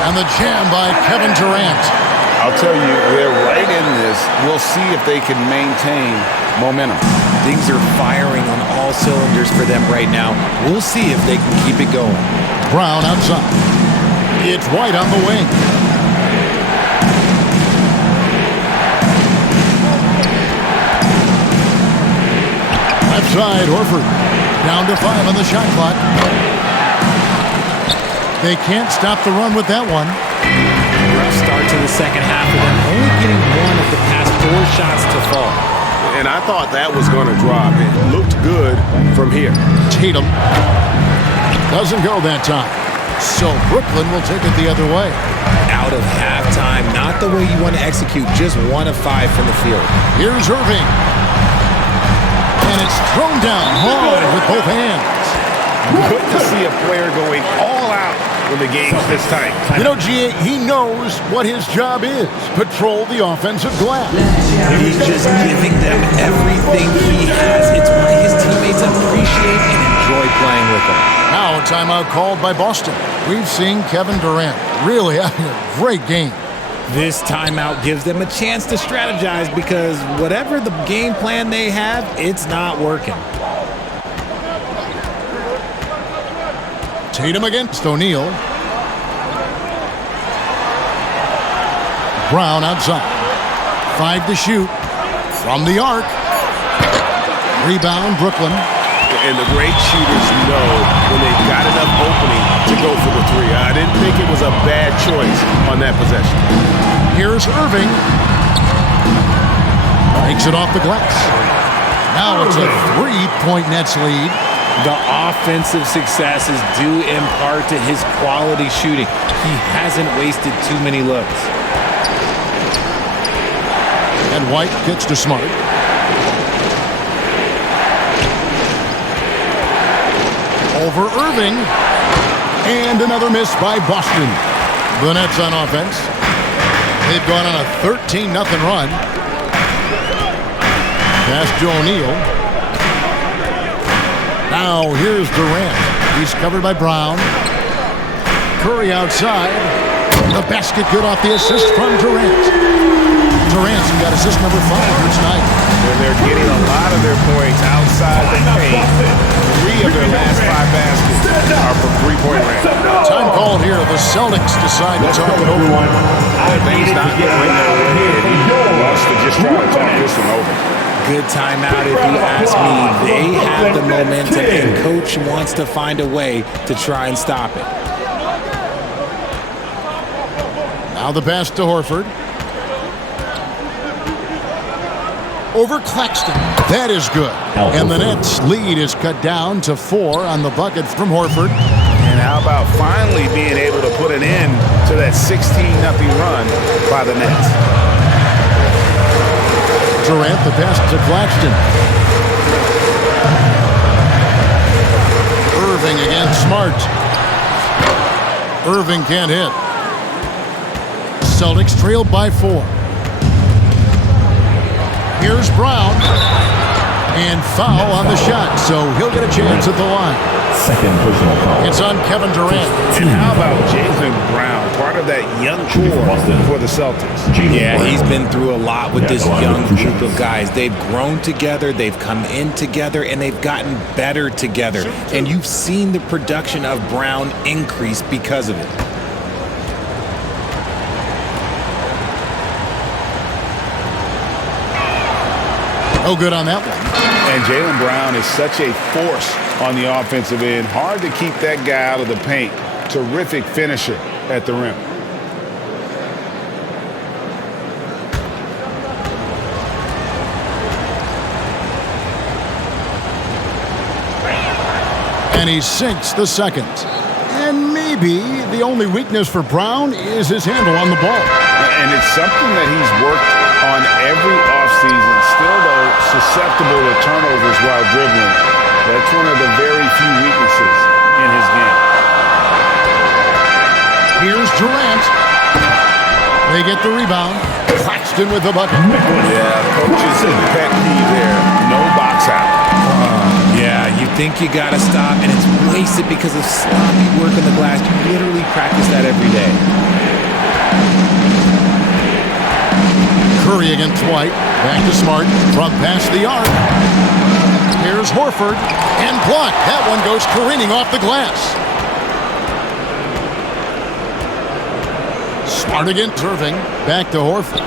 And the jam by Kevin Durant. I'll tell you, they're right in this. We'll see if they can maintain momentum. Things are firing on all cylinders for them right now. We'll see if they can keep it going. Brown outside. It's White on the wing. Left side, Horford. Down to 5 on the shot clock. They can't stop the run with that one. Rough start to the second half of them, only getting 1 of the past 4 shots to fall. And I thought that was going to drop. It looked good from here. Tatum doesn't go that time. So Brooklyn will take it the other way. Out of halftime, not the way you want to execute, just 1 of 5 from the field. Here's Irving. And it's thrown down hard with both hands. Good to see a player going all out when the game's this tight. You know, G.A., he knows what his job is. Patrol the offensive glass. He's just giving them everything he has. It's why his teammates appreciate and enjoy playing with him. Now a timeout called by Boston. We've seen Kevin Durant really having a great game. This timeout gives them a chance to strategize because whatever the game plan they have, it's not working. Tatum against O'Neal. Brown outside. 5 to shoot. From the arc. Rebound, Brooklyn. And the great shooters know when they've got enough opening to go for the 3. I didn't think it was a bad choice on that possession. Here's Irving. Takes it off the glass. Now it's a 3-point Nets lead. The offensive success is due in part to his quality shooting. He hasn't wasted too many looks. And White gets to Smart. Over Irving. And another miss by Boston. The Nets on offense. They've gone on a 13-0 run. Pass to O'Neal. Now here's Durant. He's covered by Brown. Curry outside. The basket good off the assist from Durant. Durant's got assist number 5 here tonight. And they're getting a lot of their points outside the paint. 3 of their last 5 baskets are from 3-point range. Time called here. The Celtics decide to talk it over. Things not going their way. He wants to just try to talk this one over. Good timeout if you ask me. They have the momentum and coach wants to find a way to try and stop it. Now the pass to Horford. Over Claxton. That is good. And the Nets lead is cut down to 4 on the bucket from Horford. And how about finally being able to put an end to that 16-0 run by the Nets? Durant, the pass to Claxton. Irving against Smart. Irving can't hit. Celtics trailed by 4. Here's Brown. And foul on the shot, so he'll get a chance at the line. Second personal foul. It's on Kevin Durant. And how about Jaylen Brown, part of that young core for the Celtics? Yeah, he's been through a lot with this young group of guys. They've grown together, they've come in together, and they've gotten better together. And you've seen the production of Brown increase because of it. Oh, good on that one. And Jaylen Brown is such a force on the offensive end. Hard to keep that guy out of the paint. Terrific finisher at the rim. And he sinks the second. And maybe the only weakness for Brown is his handle on the ball. And it's something that he's worked on every offseason. Still, though, susceptible to turnovers while dribbling. That's one of the very few weaknesses in his game. Here's Durant. They get the rebound. Claxton with the bucket. Yeah, coach's pet peeve there. No box out. Yeah, you think you got to stop, and it's wasted because of sloppy work on the glass. You literally practice that every day. Curry against White. Back to Smart. From past the arc. Here's Horford. And blocked. That one goes careening off the glass. Smart against Irving. Back to Horford.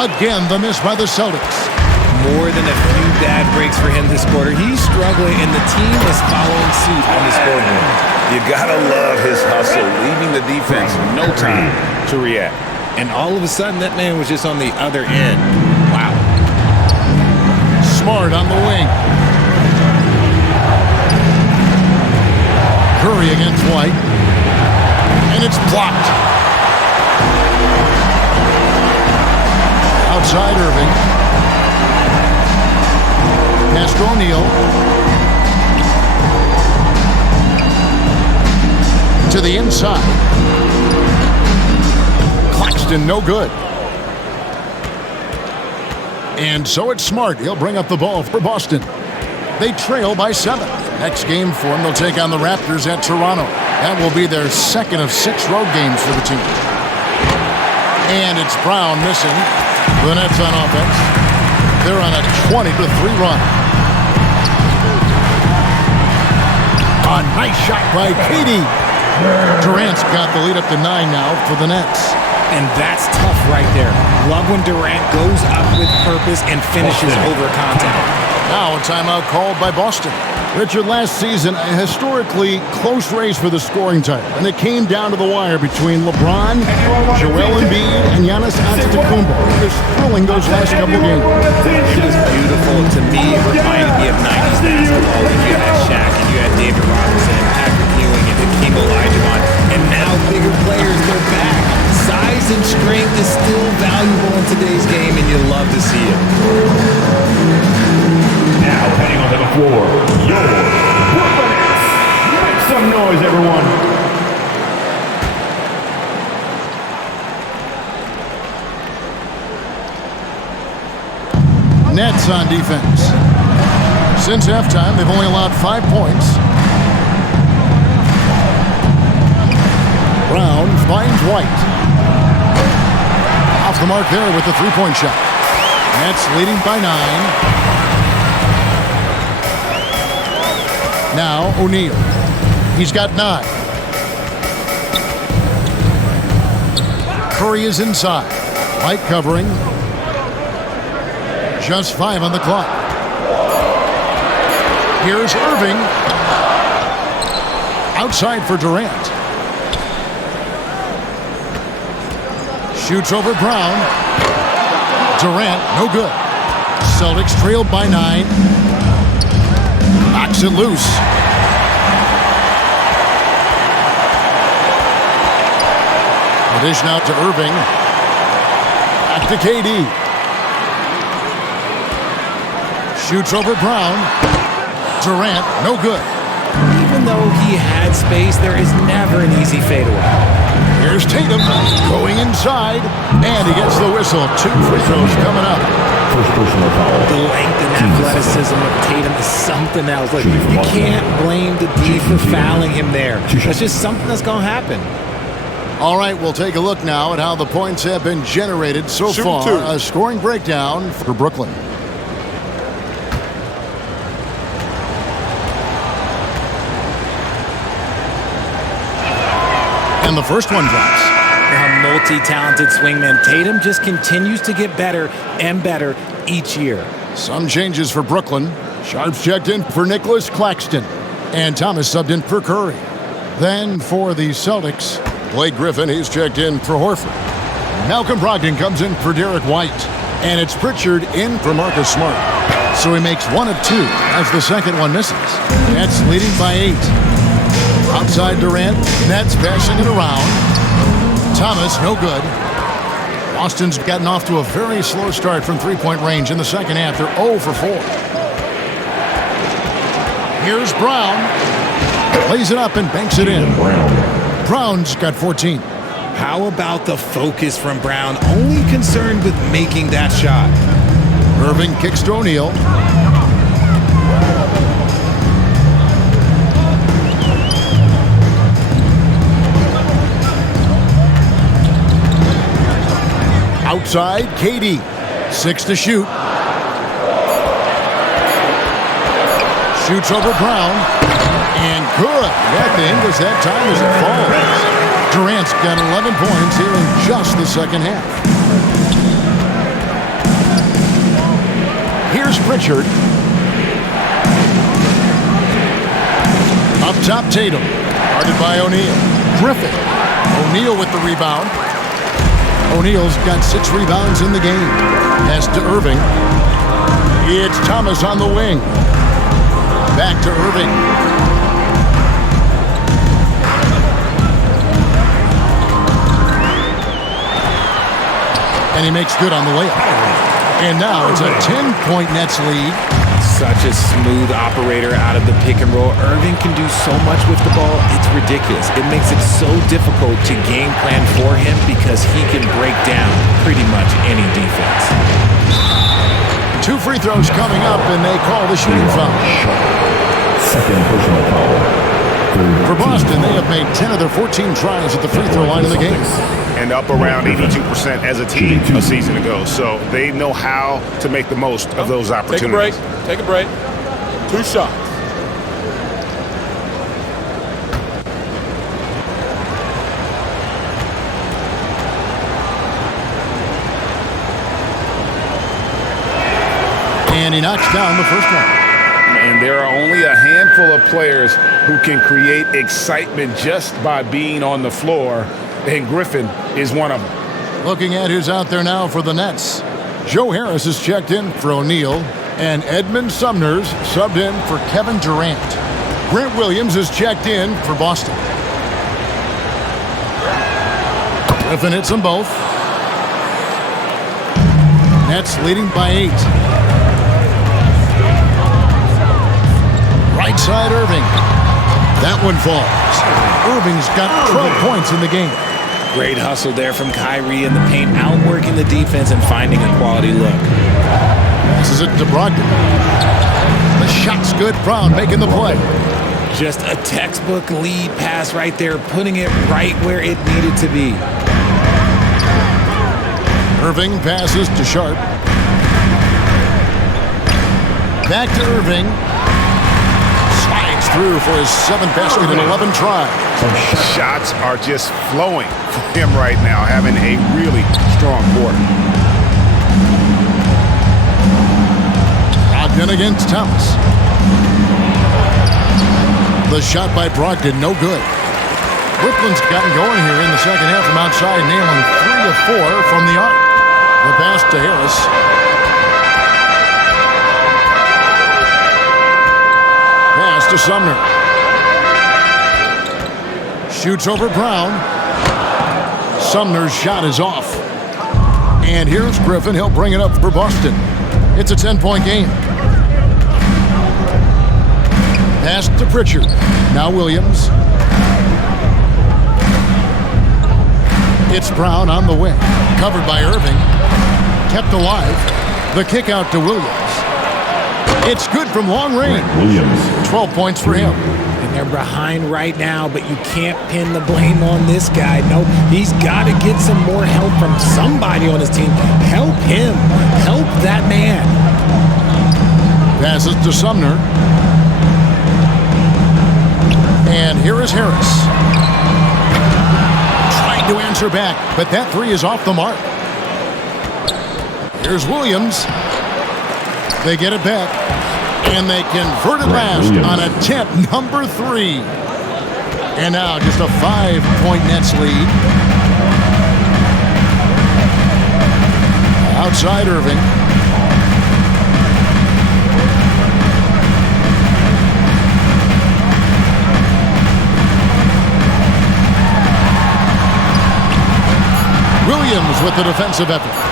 Again, the miss by the Celtics. More than a few bad breaks for him this quarter. He's struggling, and the team is following suit on the scoreboard. You gotta love his hustle, leaving the defense no time to react. And all of a sudden, that man was just on the other end. Wow. Smart on the wing. Curry against White. And it's blocked. Outside Irving. Pass to O'Neal. To the inside. Claxton, no good. And so it's Smart. He'll bring up the ball for Boston. They trail by 7. Next game for them, they'll take on the Raptors at Toronto. That will be their second of 6 road games for the team. And it's Brown missing. The Nets on offense. They're on a 20-3 run. A nice shot by Katie. Durant's got the lead up to 9 now for the Nets. And that's tough right there. Love when Durant goes up with purpose and finishes over contact. Now a timeout called by Boston. Richard, last season, a historically close race for the scoring title, and it came down to the wire between LeBron, Joel Embiid, and Giannis Antetokounmpo. It was thrilling those last couple games. It was beautiful. To me, it reminded me of 90s basketball when you had Shaq and you had David Robinson and Patrick Ewing and Hakeem Olajuwon. And now bigger players, they're back. Size and strength is still valuable in today's game, and you love to see it. Now heading onto the floor, your Brooklyn Nets. Make some noise, everyone. Nets on defense. Since halftime, they've only allowed 5 points. Brown finds White. Off the mark there with the three-point shot. Nets leading by 9. Now O'Neal. He's got 9. Curry is inside. White covering. Just 5 on the clock. Here's Irving. Outside for Durant. Shoots over Brown. Durant, no good. Celtics trailed by 9. Knocks it loose. The dish now to Irving. Back to KD. Shoots over Brown. Durant, no good. Even though he had space, there is never an easy fadeaway. Here's Tatum going inside, and he gets the whistle. 2 free throws coming up. First personal foul. The length and athleticism of Tatum is something else. Like, you can't blame the D for fouling him there. That's just something that's going to happen. All right, we'll take a look now at how the points have been generated so far. A scoring breakdown for Brooklyn. And the first one drops. A multi-talented swingman, Tatum just continues to get better and better each year. Some changes for Brooklyn. Sharps checked in for Nicholas Claxton, and Thomas subbed in for Curry. Then for the Celtics, Blake Griffin, he's checked in for Horford. Malcolm Brogdon comes in for Derek White, and it's Pritchard in for Marcus Smart. So he makes 1 of 2 as the second one misses. Nets leading by 8. Outside Durant, Nets passing it around. Thomas, no good. Boston's gotten off to a very slow start from three-point range in the second half. They're 0 for 4. Here's Brown. Lays it up and banks it in. Brown's got 14. How about the focus from Brown? Only concerned with making that shot. Irving kicks to O'Neal. Outside, KD. 6 to shoot. Shoots over Brown. And good. At the English that time as it falls. Durant's got 11 points here in just the second half. Here's Pritchard. Up top, Tatum. Guarded by O'Neal. Griffin. O'Neal with the rebound. O'Neal's got 6 rebounds in the game. Pass to Irving. It's Thomas on the wing. Back to Irving. And he makes good on the layup. And now it's a 10-point Nets lead. Such a smooth operator out of the pick and roll. Irving can do so much with the ball, it's ridiculous. It makes it so difficult to game plan for him because he can break down pretty much any defense. 2 free throws coming up, and they call the shooting foul. Second personal foul. For Boston, they have made 10 of their 14 tries at the free throw line in the game. And up around 82% as a team a season ago. So they know how to make the most of those opportunities. Take a break. 2 shots. And he knocks down the first one. And there are only a handful of players who can create excitement just by being on the floor, and Griffin is one of them. Looking at who's out there now for the Nets. Joe Harris is checked in for O'Neal, and Edmund Sumner's subbed in for Kevin Durant. Grant Williams is checked in for Boston. Griffin hits them both. Nets leading by 8. Right side, Irving. That one falls. Irving's got 12 points in the game. Great hustle there from Kyrie in the paint, outworking the defense and finding a quality look. This is it to Brogdon. The shot's good. Brown making the play. Just a textbook lead pass right there, putting it right where it needed to be. Irving passes to Sharp. Back to Irving. Slides through for his 7th basket in 11 tries. Shots are just flowing for him right now, having a really strong quarter. Brogdon against Thomas. The shot by Brogdon, no good. Brooklyn's gotten going here in the second half from outside, nailing 3 of 4 from the arc. The pass to Harris. Pass to Sumner. Shoots over Brown. Sumner's shot is off. And here's Griffin. He'll bring it up for Boston. It's a 10-point game. Pass to Pritchard. Now Williams. It's Brown on the wing. Covered by Irving. Kept alive. The kick out to Williams. It's good from long range. Williams. 12 points for him. And they're behind right now, but you can't pin the blame on this guy. No, he's got to get some more help from somebody on his team. Help him. Help that man. Passes to Sumner. And here is Harris. Trying to answer back, but that three is off the mark. Here's Williams. They get it back. And they convert it last on attempt number 3. And now just a 5-point Nets lead. Outside Irving. Williams with the defensive effort.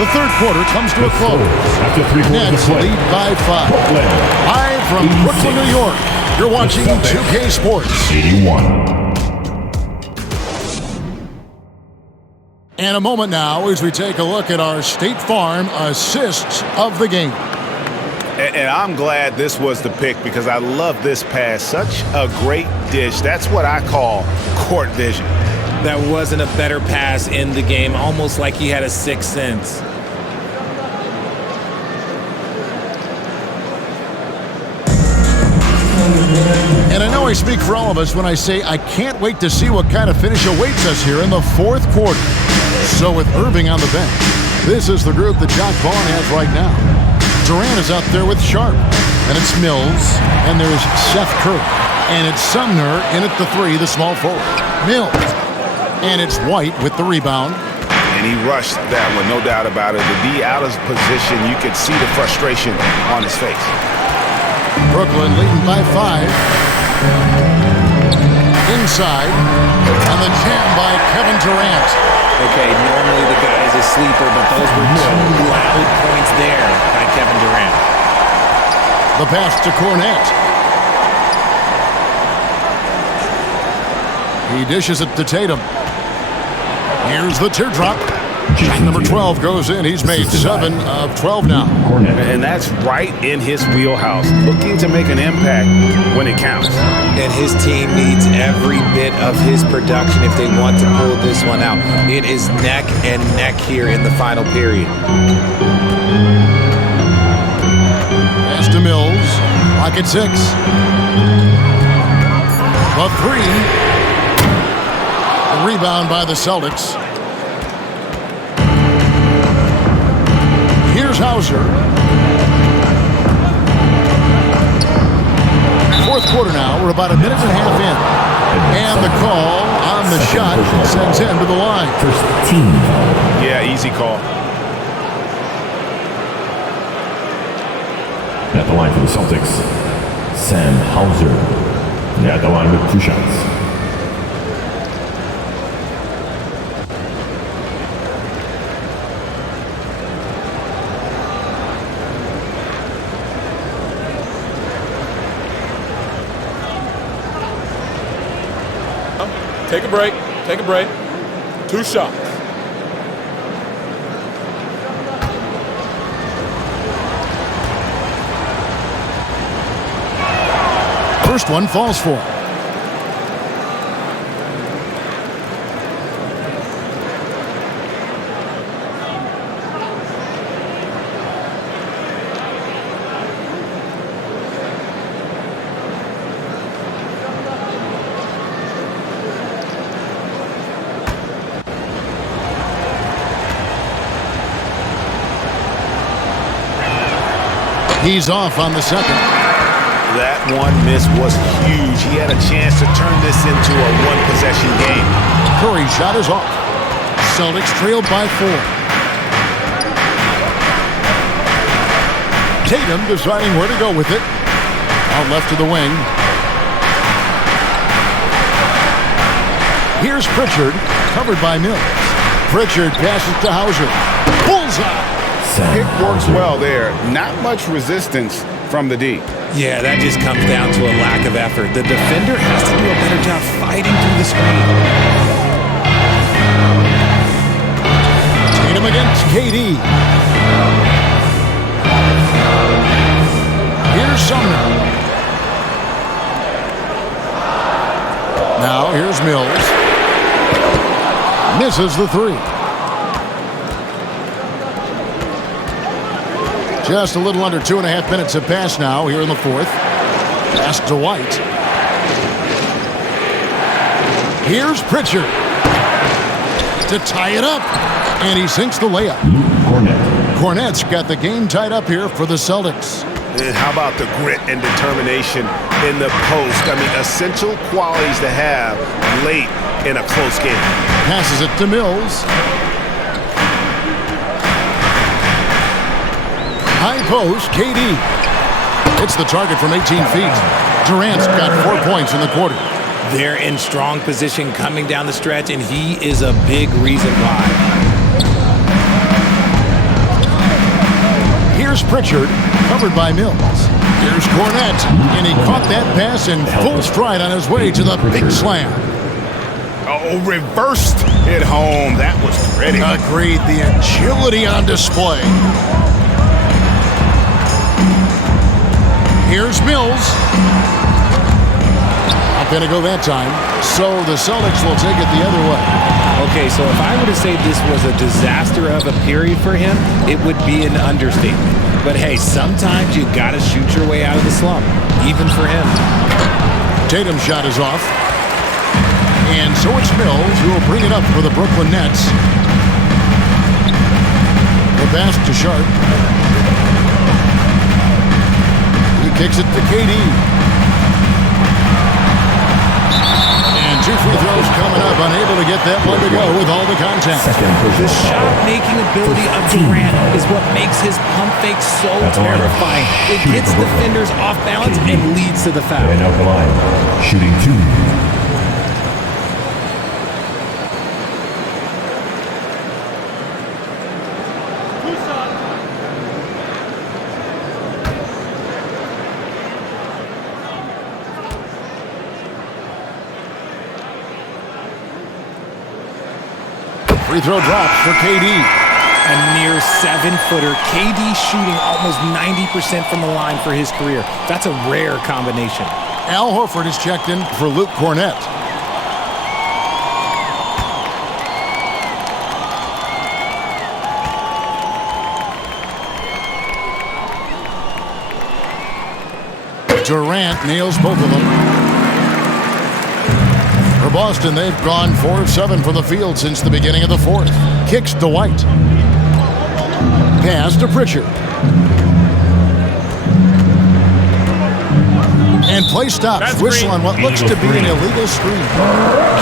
The third quarter comes to a close. After 3 quarters Nets of play, lead by 5. Live from Brooklyn, New York. You're watching 2K Sports. 81. And a moment now as we take a look at our State Farm assists of the game. And I'm glad this was the pick because I love this pass. Such a great dish. That's what I call court vision. That wasn't a better pass in the game, almost like he had a sixth sense. And I know I speak for all of us when I say I can't wait to see what kind of finish awaits us here in the fourth quarter. So with Irving on the bench, this is the group that Jock Vaughn has right now. Durant is out there with Sharp, and it's Mills, and there's Seth Curry, and it's Sumner in at the 3, the small forward. Mills. And it's White with the rebound. And he rushed that one, no doubt about it. To be out of position, you could see the frustration on his face. Brooklyn leading by 5. Inside. And the jam by Kevin Durant. Okay, normally the guy is a sleeper, but those were 2 loud points there by Kevin Durant. The pass to Cornette. He dishes it to Tatum. Here's the teardrop. Shot number 12 goes in. He's made 7 of 12 now. And that's right in his wheelhouse, looking to make an impact when it counts. And his team needs every bit of his production if they want to pull this one out. It is neck and neck here in the final period. Pass to Mills. Lock at 6. The 3. Rebound by the Celtics. Here's Hauser. Fourth quarter now. We're about a minute and a half in. And the call on the shot sends him to the line. First team. Yeah, easy call. At the line for the Celtics, Sam Hauser. At the line with 2 shots. Take a break. Take a break. 2 shots. First one falls for him. He's off on the second. That one miss was huge. He had a chance to turn this into a one-possession game. Curry's shot is off. Celtics trailed by 4. Tatum deciding where to go with it. Out left to the wing. Here's Pritchard, covered by Mills. Pritchard passes to Hauser. Bullseye! Pick works well there. Not much resistance from the D. Yeah, that just comes down to a lack of effort. The defender has to do a better job fighting through the screen. Tatum against KD. Here's Sumner. Now here's Mills. Misses the three. Just a little under 2.5 minutes have passed now here in the fourth. Pass to White. Here's Pritchard to tie it up. And he sinks the layup. Cornette's got the game tied up here for the Celtics. And how about the grit and determination in the post? I mean, essential qualities to have late in a close game. Passes it to Mills. High post, KD. It's the target from 18 feet. Durant's got 4 points in the quarter. They're in strong position coming down the stretch, and he is a big reason why. Here's Pritchard, covered by Mills. Here's Cornette, and he caught that pass in full stride on his way to the big slam. Oh, reversed it home. That was pretty. Agreed, the agility on display. Here's Mills. Not going to go that time, so the Celtics will take it the other way. Okay, so if I were to say this was a disaster of a period for him, it would be an understatement. But hey, sometimes you got to shoot your way out of the slump, even for him. Tatum's shot is off. And so it's Mills who will bring it up for the Brooklyn Nets. The pass to Sharp. Kicks it to KD. And 2 free throws coming up. Unable to get that one to go with all the contact. The shot-making ability of Durant is what makes his pump fake so terrifying. It gets defenders off balance and leads to the foul. And out the line, shooting 2. Free throw drops for KD. A near 7-footer. KD shooting almost 90% from the line for his career. That's a rare combination. Al Horford is checked in for Luke Cornette. Durant nails both of them. For Boston, they've gone 4 of 7 from the field since the beginning of the fourth. Kicks to White. Pass to Pritchard. And play stops. Whistle on what looks to be an illegal screen.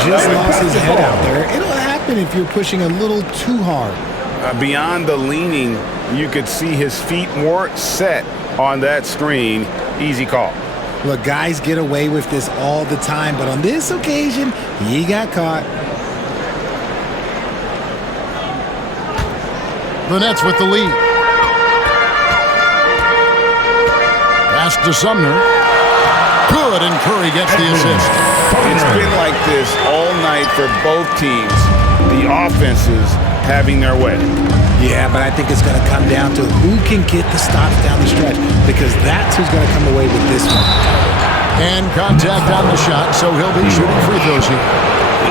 Just lost his head out there. It'll happen if you're pushing a little too hard. Beyond the leaning, you could see his feet weren't set on that screen. Easy call. Look, guys get away with this all the time, but on this occasion, he got caught. The Nets with the lead. Pass to Sumner. Good, and Curry gets the assist. It's been like this all night for both teams. The offenses having their way. Yeah, but I think it's going to come down to who can get the stops down the stretch, because that's who's going to come away with this one. And contact on the shot, so he'll be shooting free throws here.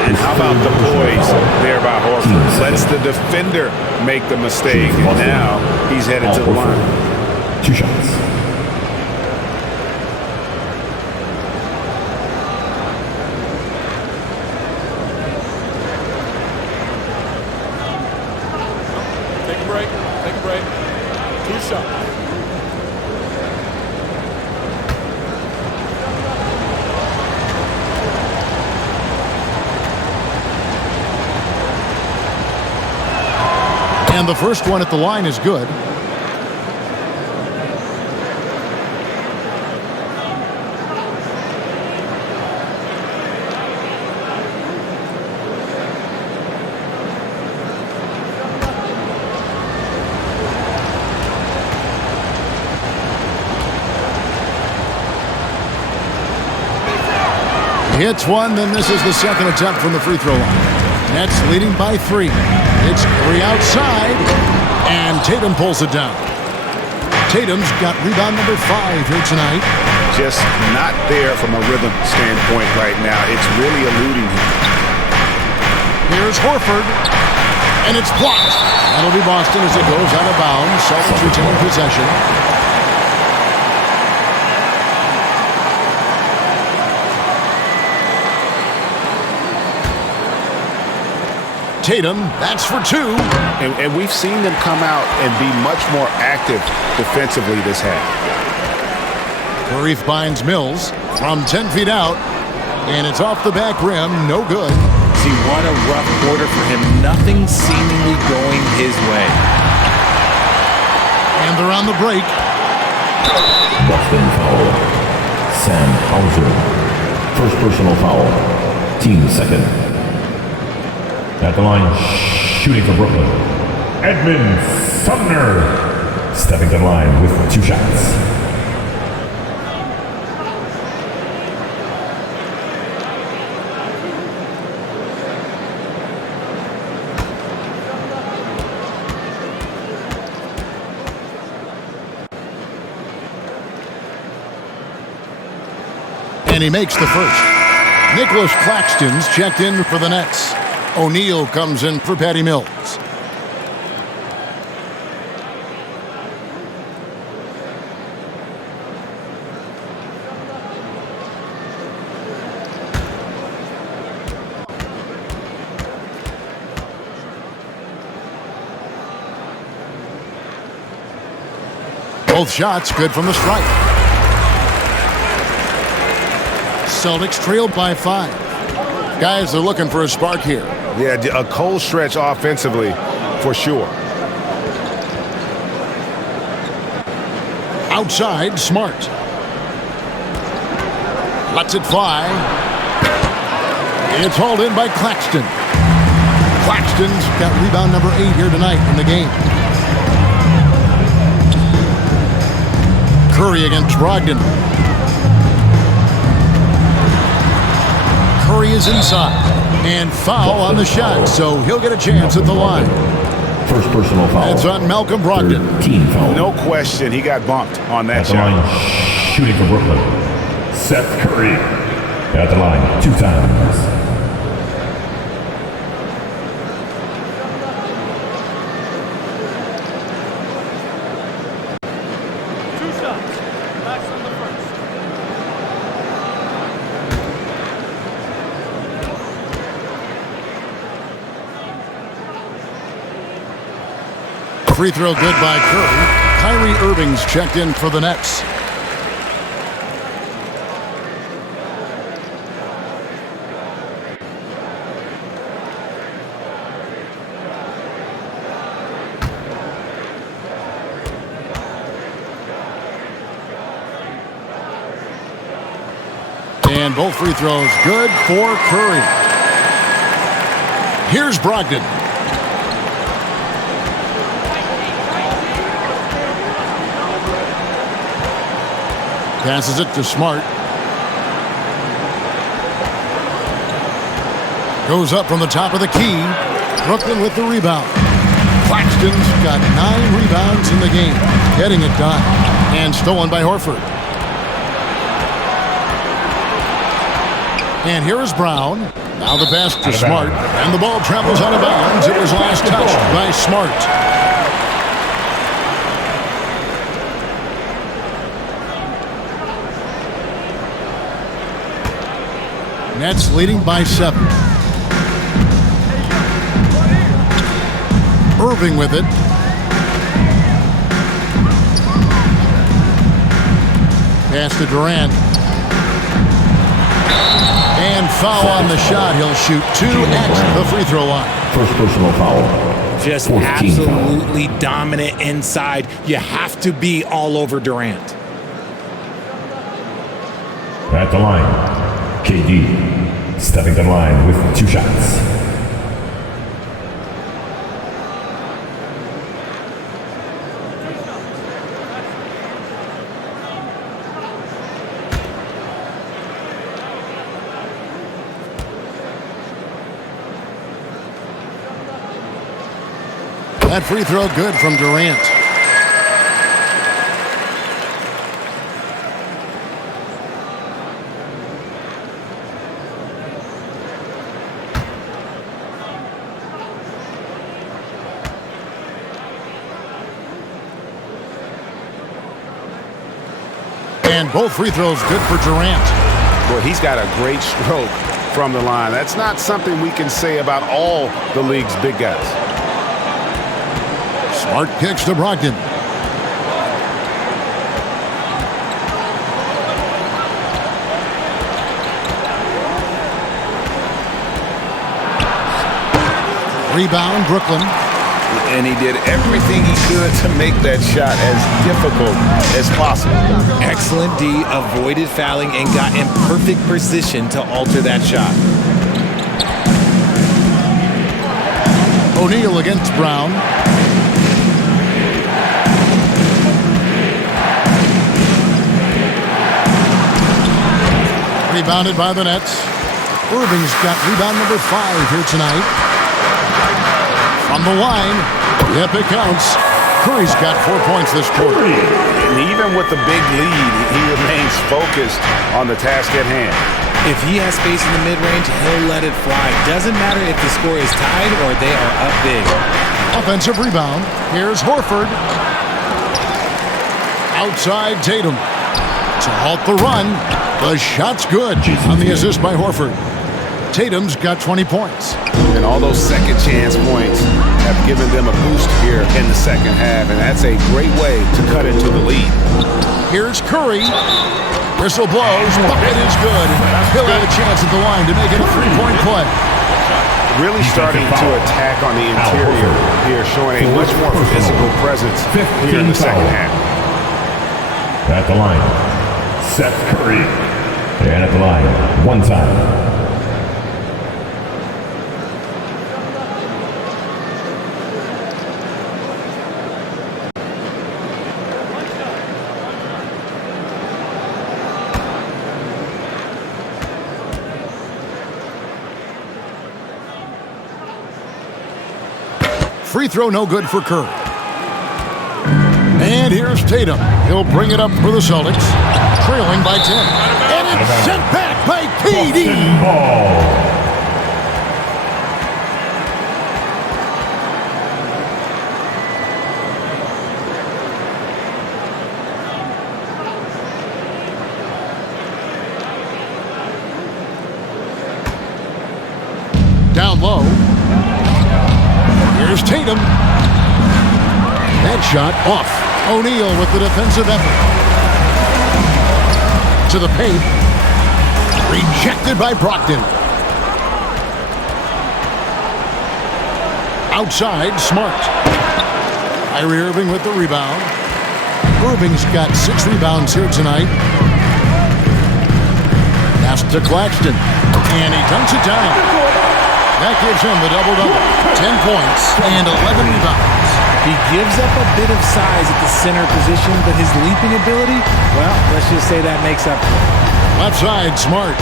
And how about the poise there by Horford? Lets the defender make the mistake, and now he's headed to the line. 2 shots. Take a break. Take a break. 2 shots. And the first one at the line is good. Hits one, then misses the second attempt from the free throw line. Nets leading by 3. It's Curry outside, and Tatum pulls it down. Tatum's got rebound number 5 here tonight. Just not there from a rhythm standpoint right now. It's really eluding him. Here's Horford, and it's blocked. That'll be Boston as it goes out of bounds. Celtics retain possession. Tatum, that's for 2. And we've seen them come out and be much more active defensively this half. Curry finds Mills from 10 feet out, and it's off the back rim, no good. See, what a rough quarter for him. Nothing seemingly going his way. And they're on the break. Boston foul. Sam Hauser. First personal foul. Team second. At the line, shooting for Brooklyn. Edmund Sumner. Stepping to the line with 2 shots. And he makes the first. Nicholas Claxton's checked in for the Nets. O'Neal comes in for Patty Mills. Both shots good from the stripe. Celtics trailed by 5. Guys are looking for a spark here. Yeah, a cold stretch offensively for sure. Outside, Smart. Lets it fly. It's hauled in by Claxton. Claxton's got rebound number 8 here tonight in the game. Curry against Brogdon. Curry is inside. And foul on the shot, so he'll get a chance at the line. First personal foul. It's on Malcolm Brogdon. Team foul. No question, he got bumped on that at the shot. Line, shooting for Brooklyn. Seth Curry. At the line 2 times. Free throw good by Curry. Kyrie Irving's checked in for the Nets. And both free throws good for Curry. Here's Brogdon. Passes it to Smart. Goes up from the top of the key. Brooklyn with the rebound. Claxton's got 9 rebounds in the game. Getting it done. And stolen by Horford. And here is Brown. Now the pass to Smart. And the ball travels out of bounds. It was last touched by Smart. Nets leading by 7. Irving with it. Pass to Durant. And foul on the shot. He'll shoot 2 at the free throw line. First personal foul. Just absolutely dominant inside. You have to be all over Durant. At the line. KD stepping to the line with 2 shots. That free throw good from Durant. And both free throws good for Durant. Well, he's got a great stroke from the line. That's not something we can say about all the league's big guys. Smart kicks to Brogdon. Rebound, Brooklyn. And he did everything he could to make that shot as difficult as possible. Excellent D, avoided fouling and got in perfect position to alter that shot. O'Neal against Brown. Rebounded by the Nets. Irving's got rebound number 5 here tonight. From the line, yep, it counts. Curry's got 4 points this quarter. And even with the big lead, he remains focused on the task at hand. If he has space in the mid-range, he'll let it fly. Doesn't matter if the score is tied or they are up big. Offensive rebound. Here's Horford. Outside Tatum. To halt the run. The shot's good on the assist by Horford. Tatum's got 20 points. And all those second chance points have given them a boost here in the second half, and that's a great way to cut into the lead. Here's Curry. Whistle blows. Bucket is good. He'll have a chance at the line to make it a 3-point play. Really starting to attack on the interior here, showing a much more physical presence here in the second half. At the line, Seth Curry. And at the line, one time. Free throw no good for Curry. And here's Tatum. He'll bring it up for the Celtics. Trailing by 10. And it's sent back by KD. Down low. Here's Tatum. That shot off. O'Neal with the defensive effort. To the paint. Rejected by Brogdon. Outside, Smart. Kyrie Irving with the rebound. Irving's got 6 rebounds here tonight. Pass to Claxton. And he dunks it down. That gives him the double-double. 10 points and 11 rebounds. He gives up a bit of size at the center position, but his leaping ability, well, let's just say that makes up for it. Left side, Smart.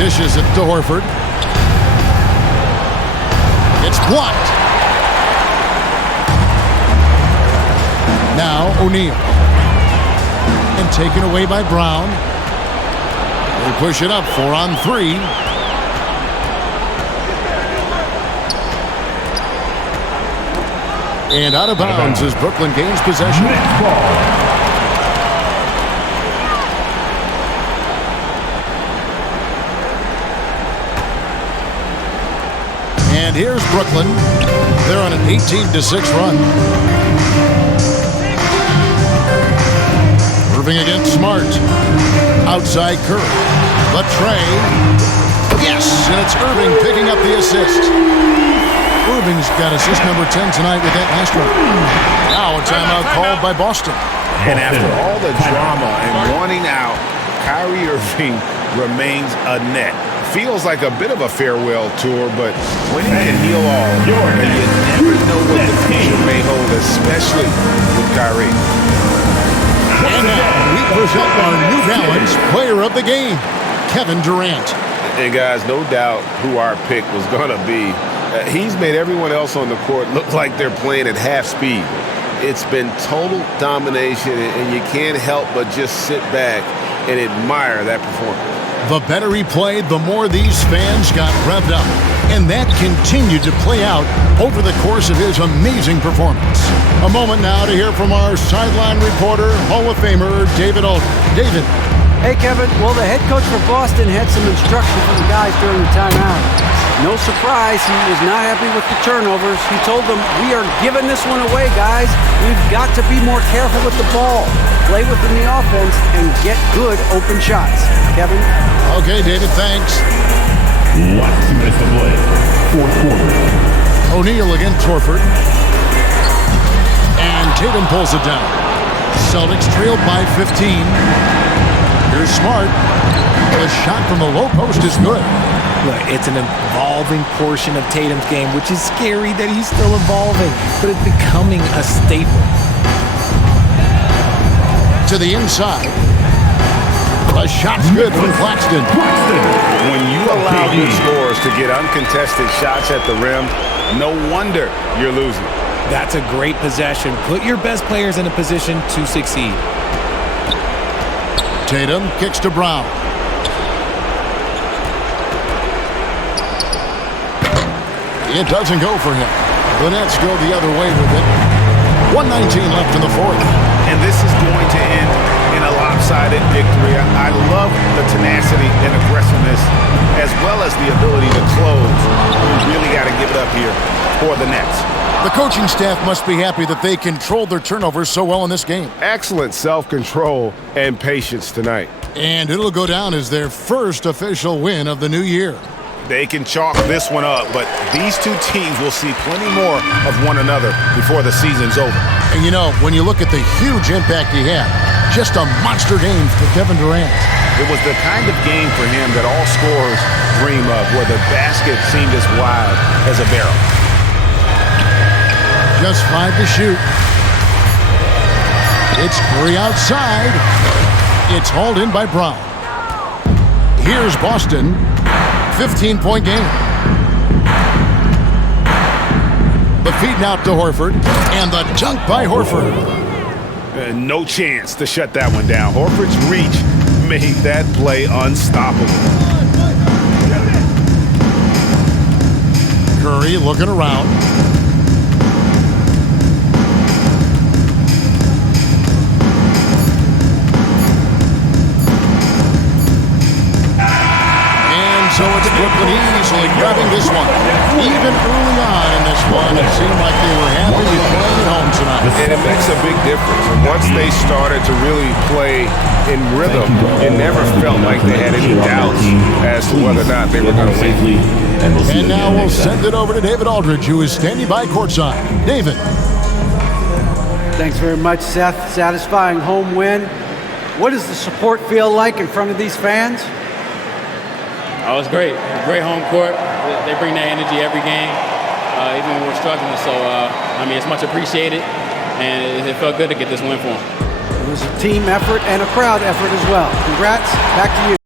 Dishes it to Horford. It's blocked. Now O'Neal. And taken away by Brown. They push it up 4-on-3. And out of bounds as Brooklyn gains possession. And here's Brooklyn. They're on an 18-6 run. Irving against Smart. Outside Curry. Latrey. Yes, and it's Irving picking up the assist. Irving's got assist number 10 tonight with that last one. Now a timeout called by Boston. And after all the drama and wanting out, Kyrie Irving remains a net. Feels like a bit of a farewell tour, but winning can heal all. And you never know what the future may hold, especially with Kyrie. And now we present our New Balance Player of the Game, Kevin Durant. And guys, no doubt who our pick was going to be. He's made everyone else on the court look like they're playing at half speed. It's been total domination, and you can't help but just sit back and admire that performance. The better he played, the more these fans got revved up. And that continued to play out over the course of his amazing performance. A moment now to hear from our sideline reporter, Hall of Famer David Aldridge. David. Hey, Kevin. Well, the head coach for Boston had some instruction for the guys during the timeout. No surprise, he was not happy with the turnovers. He told them, we are giving this one away, guys. We've got to be more careful with the ball, play within the offense, and get good open shots. Kevin? Okay, David, thanks. Last 2 minutes to play. Fourth quarter. O'Neal against Horford. And Tatum pulls it down. Celtics trailed by 15. Here's Smart. The shot from the low post is good. Look, it's an evolving portion of Tatum's game, which is scary that he's still evolving, but it's becoming a staple. To the inside. The shot's good from Claxton. When you allow good scorers to get uncontested shots at the rim, no wonder you're losing. That's a great possession. Put your best players in a position to succeed. Tatum kicks to Brown. It doesn't go for him. The Nets go the other way with it. 1:19 left in the fourth. And this is going to end in a lopsided victory. I love the tenacity and aggressiveness, as well as the ability to close. We really got to give it up here for the Nets. The coaching staff must be happy that they controlled their turnovers so well in this game. Excellent self-control and patience tonight. And it'll go down as their first official win of the new year. They can chalk this one up, but these two teams will see plenty more of one another before the season's over. And you know, when you look at the huge impact he had, just a monster game for Kevin Durant. It was the kind of game for him that all scorers dream of, where the basket seemed as wide as a barrel. Just 5 to shoot. It's 3 outside. It's hauled in by Brown. Here's Boston. 15-point game. The feed out to Horford, and the dunk by Horford. No chance to shut that one down. Horford's reach made that play unstoppable. Curry looking around. So it's Brooklyn easily grabbing this one. Even early on in this one, it seemed like they were happy to play at home tonight. And it makes a big difference. And once they started to really play in rhythm, it never felt like they had any doubts as to whether or not they were going to win. And now we'll send it over to David Aldridge, who is standing by courtside. David. Thanks very much, Seth. Satisfying home win. What does the support feel like in front of these fans? Oh, it's great. Great home court. They bring that energy every game, even when we're struggling. So, I mean, it's much appreciated, and it felt good to get this win for them. It was a team effort and a crowd effort as well. Congrats. Back to you.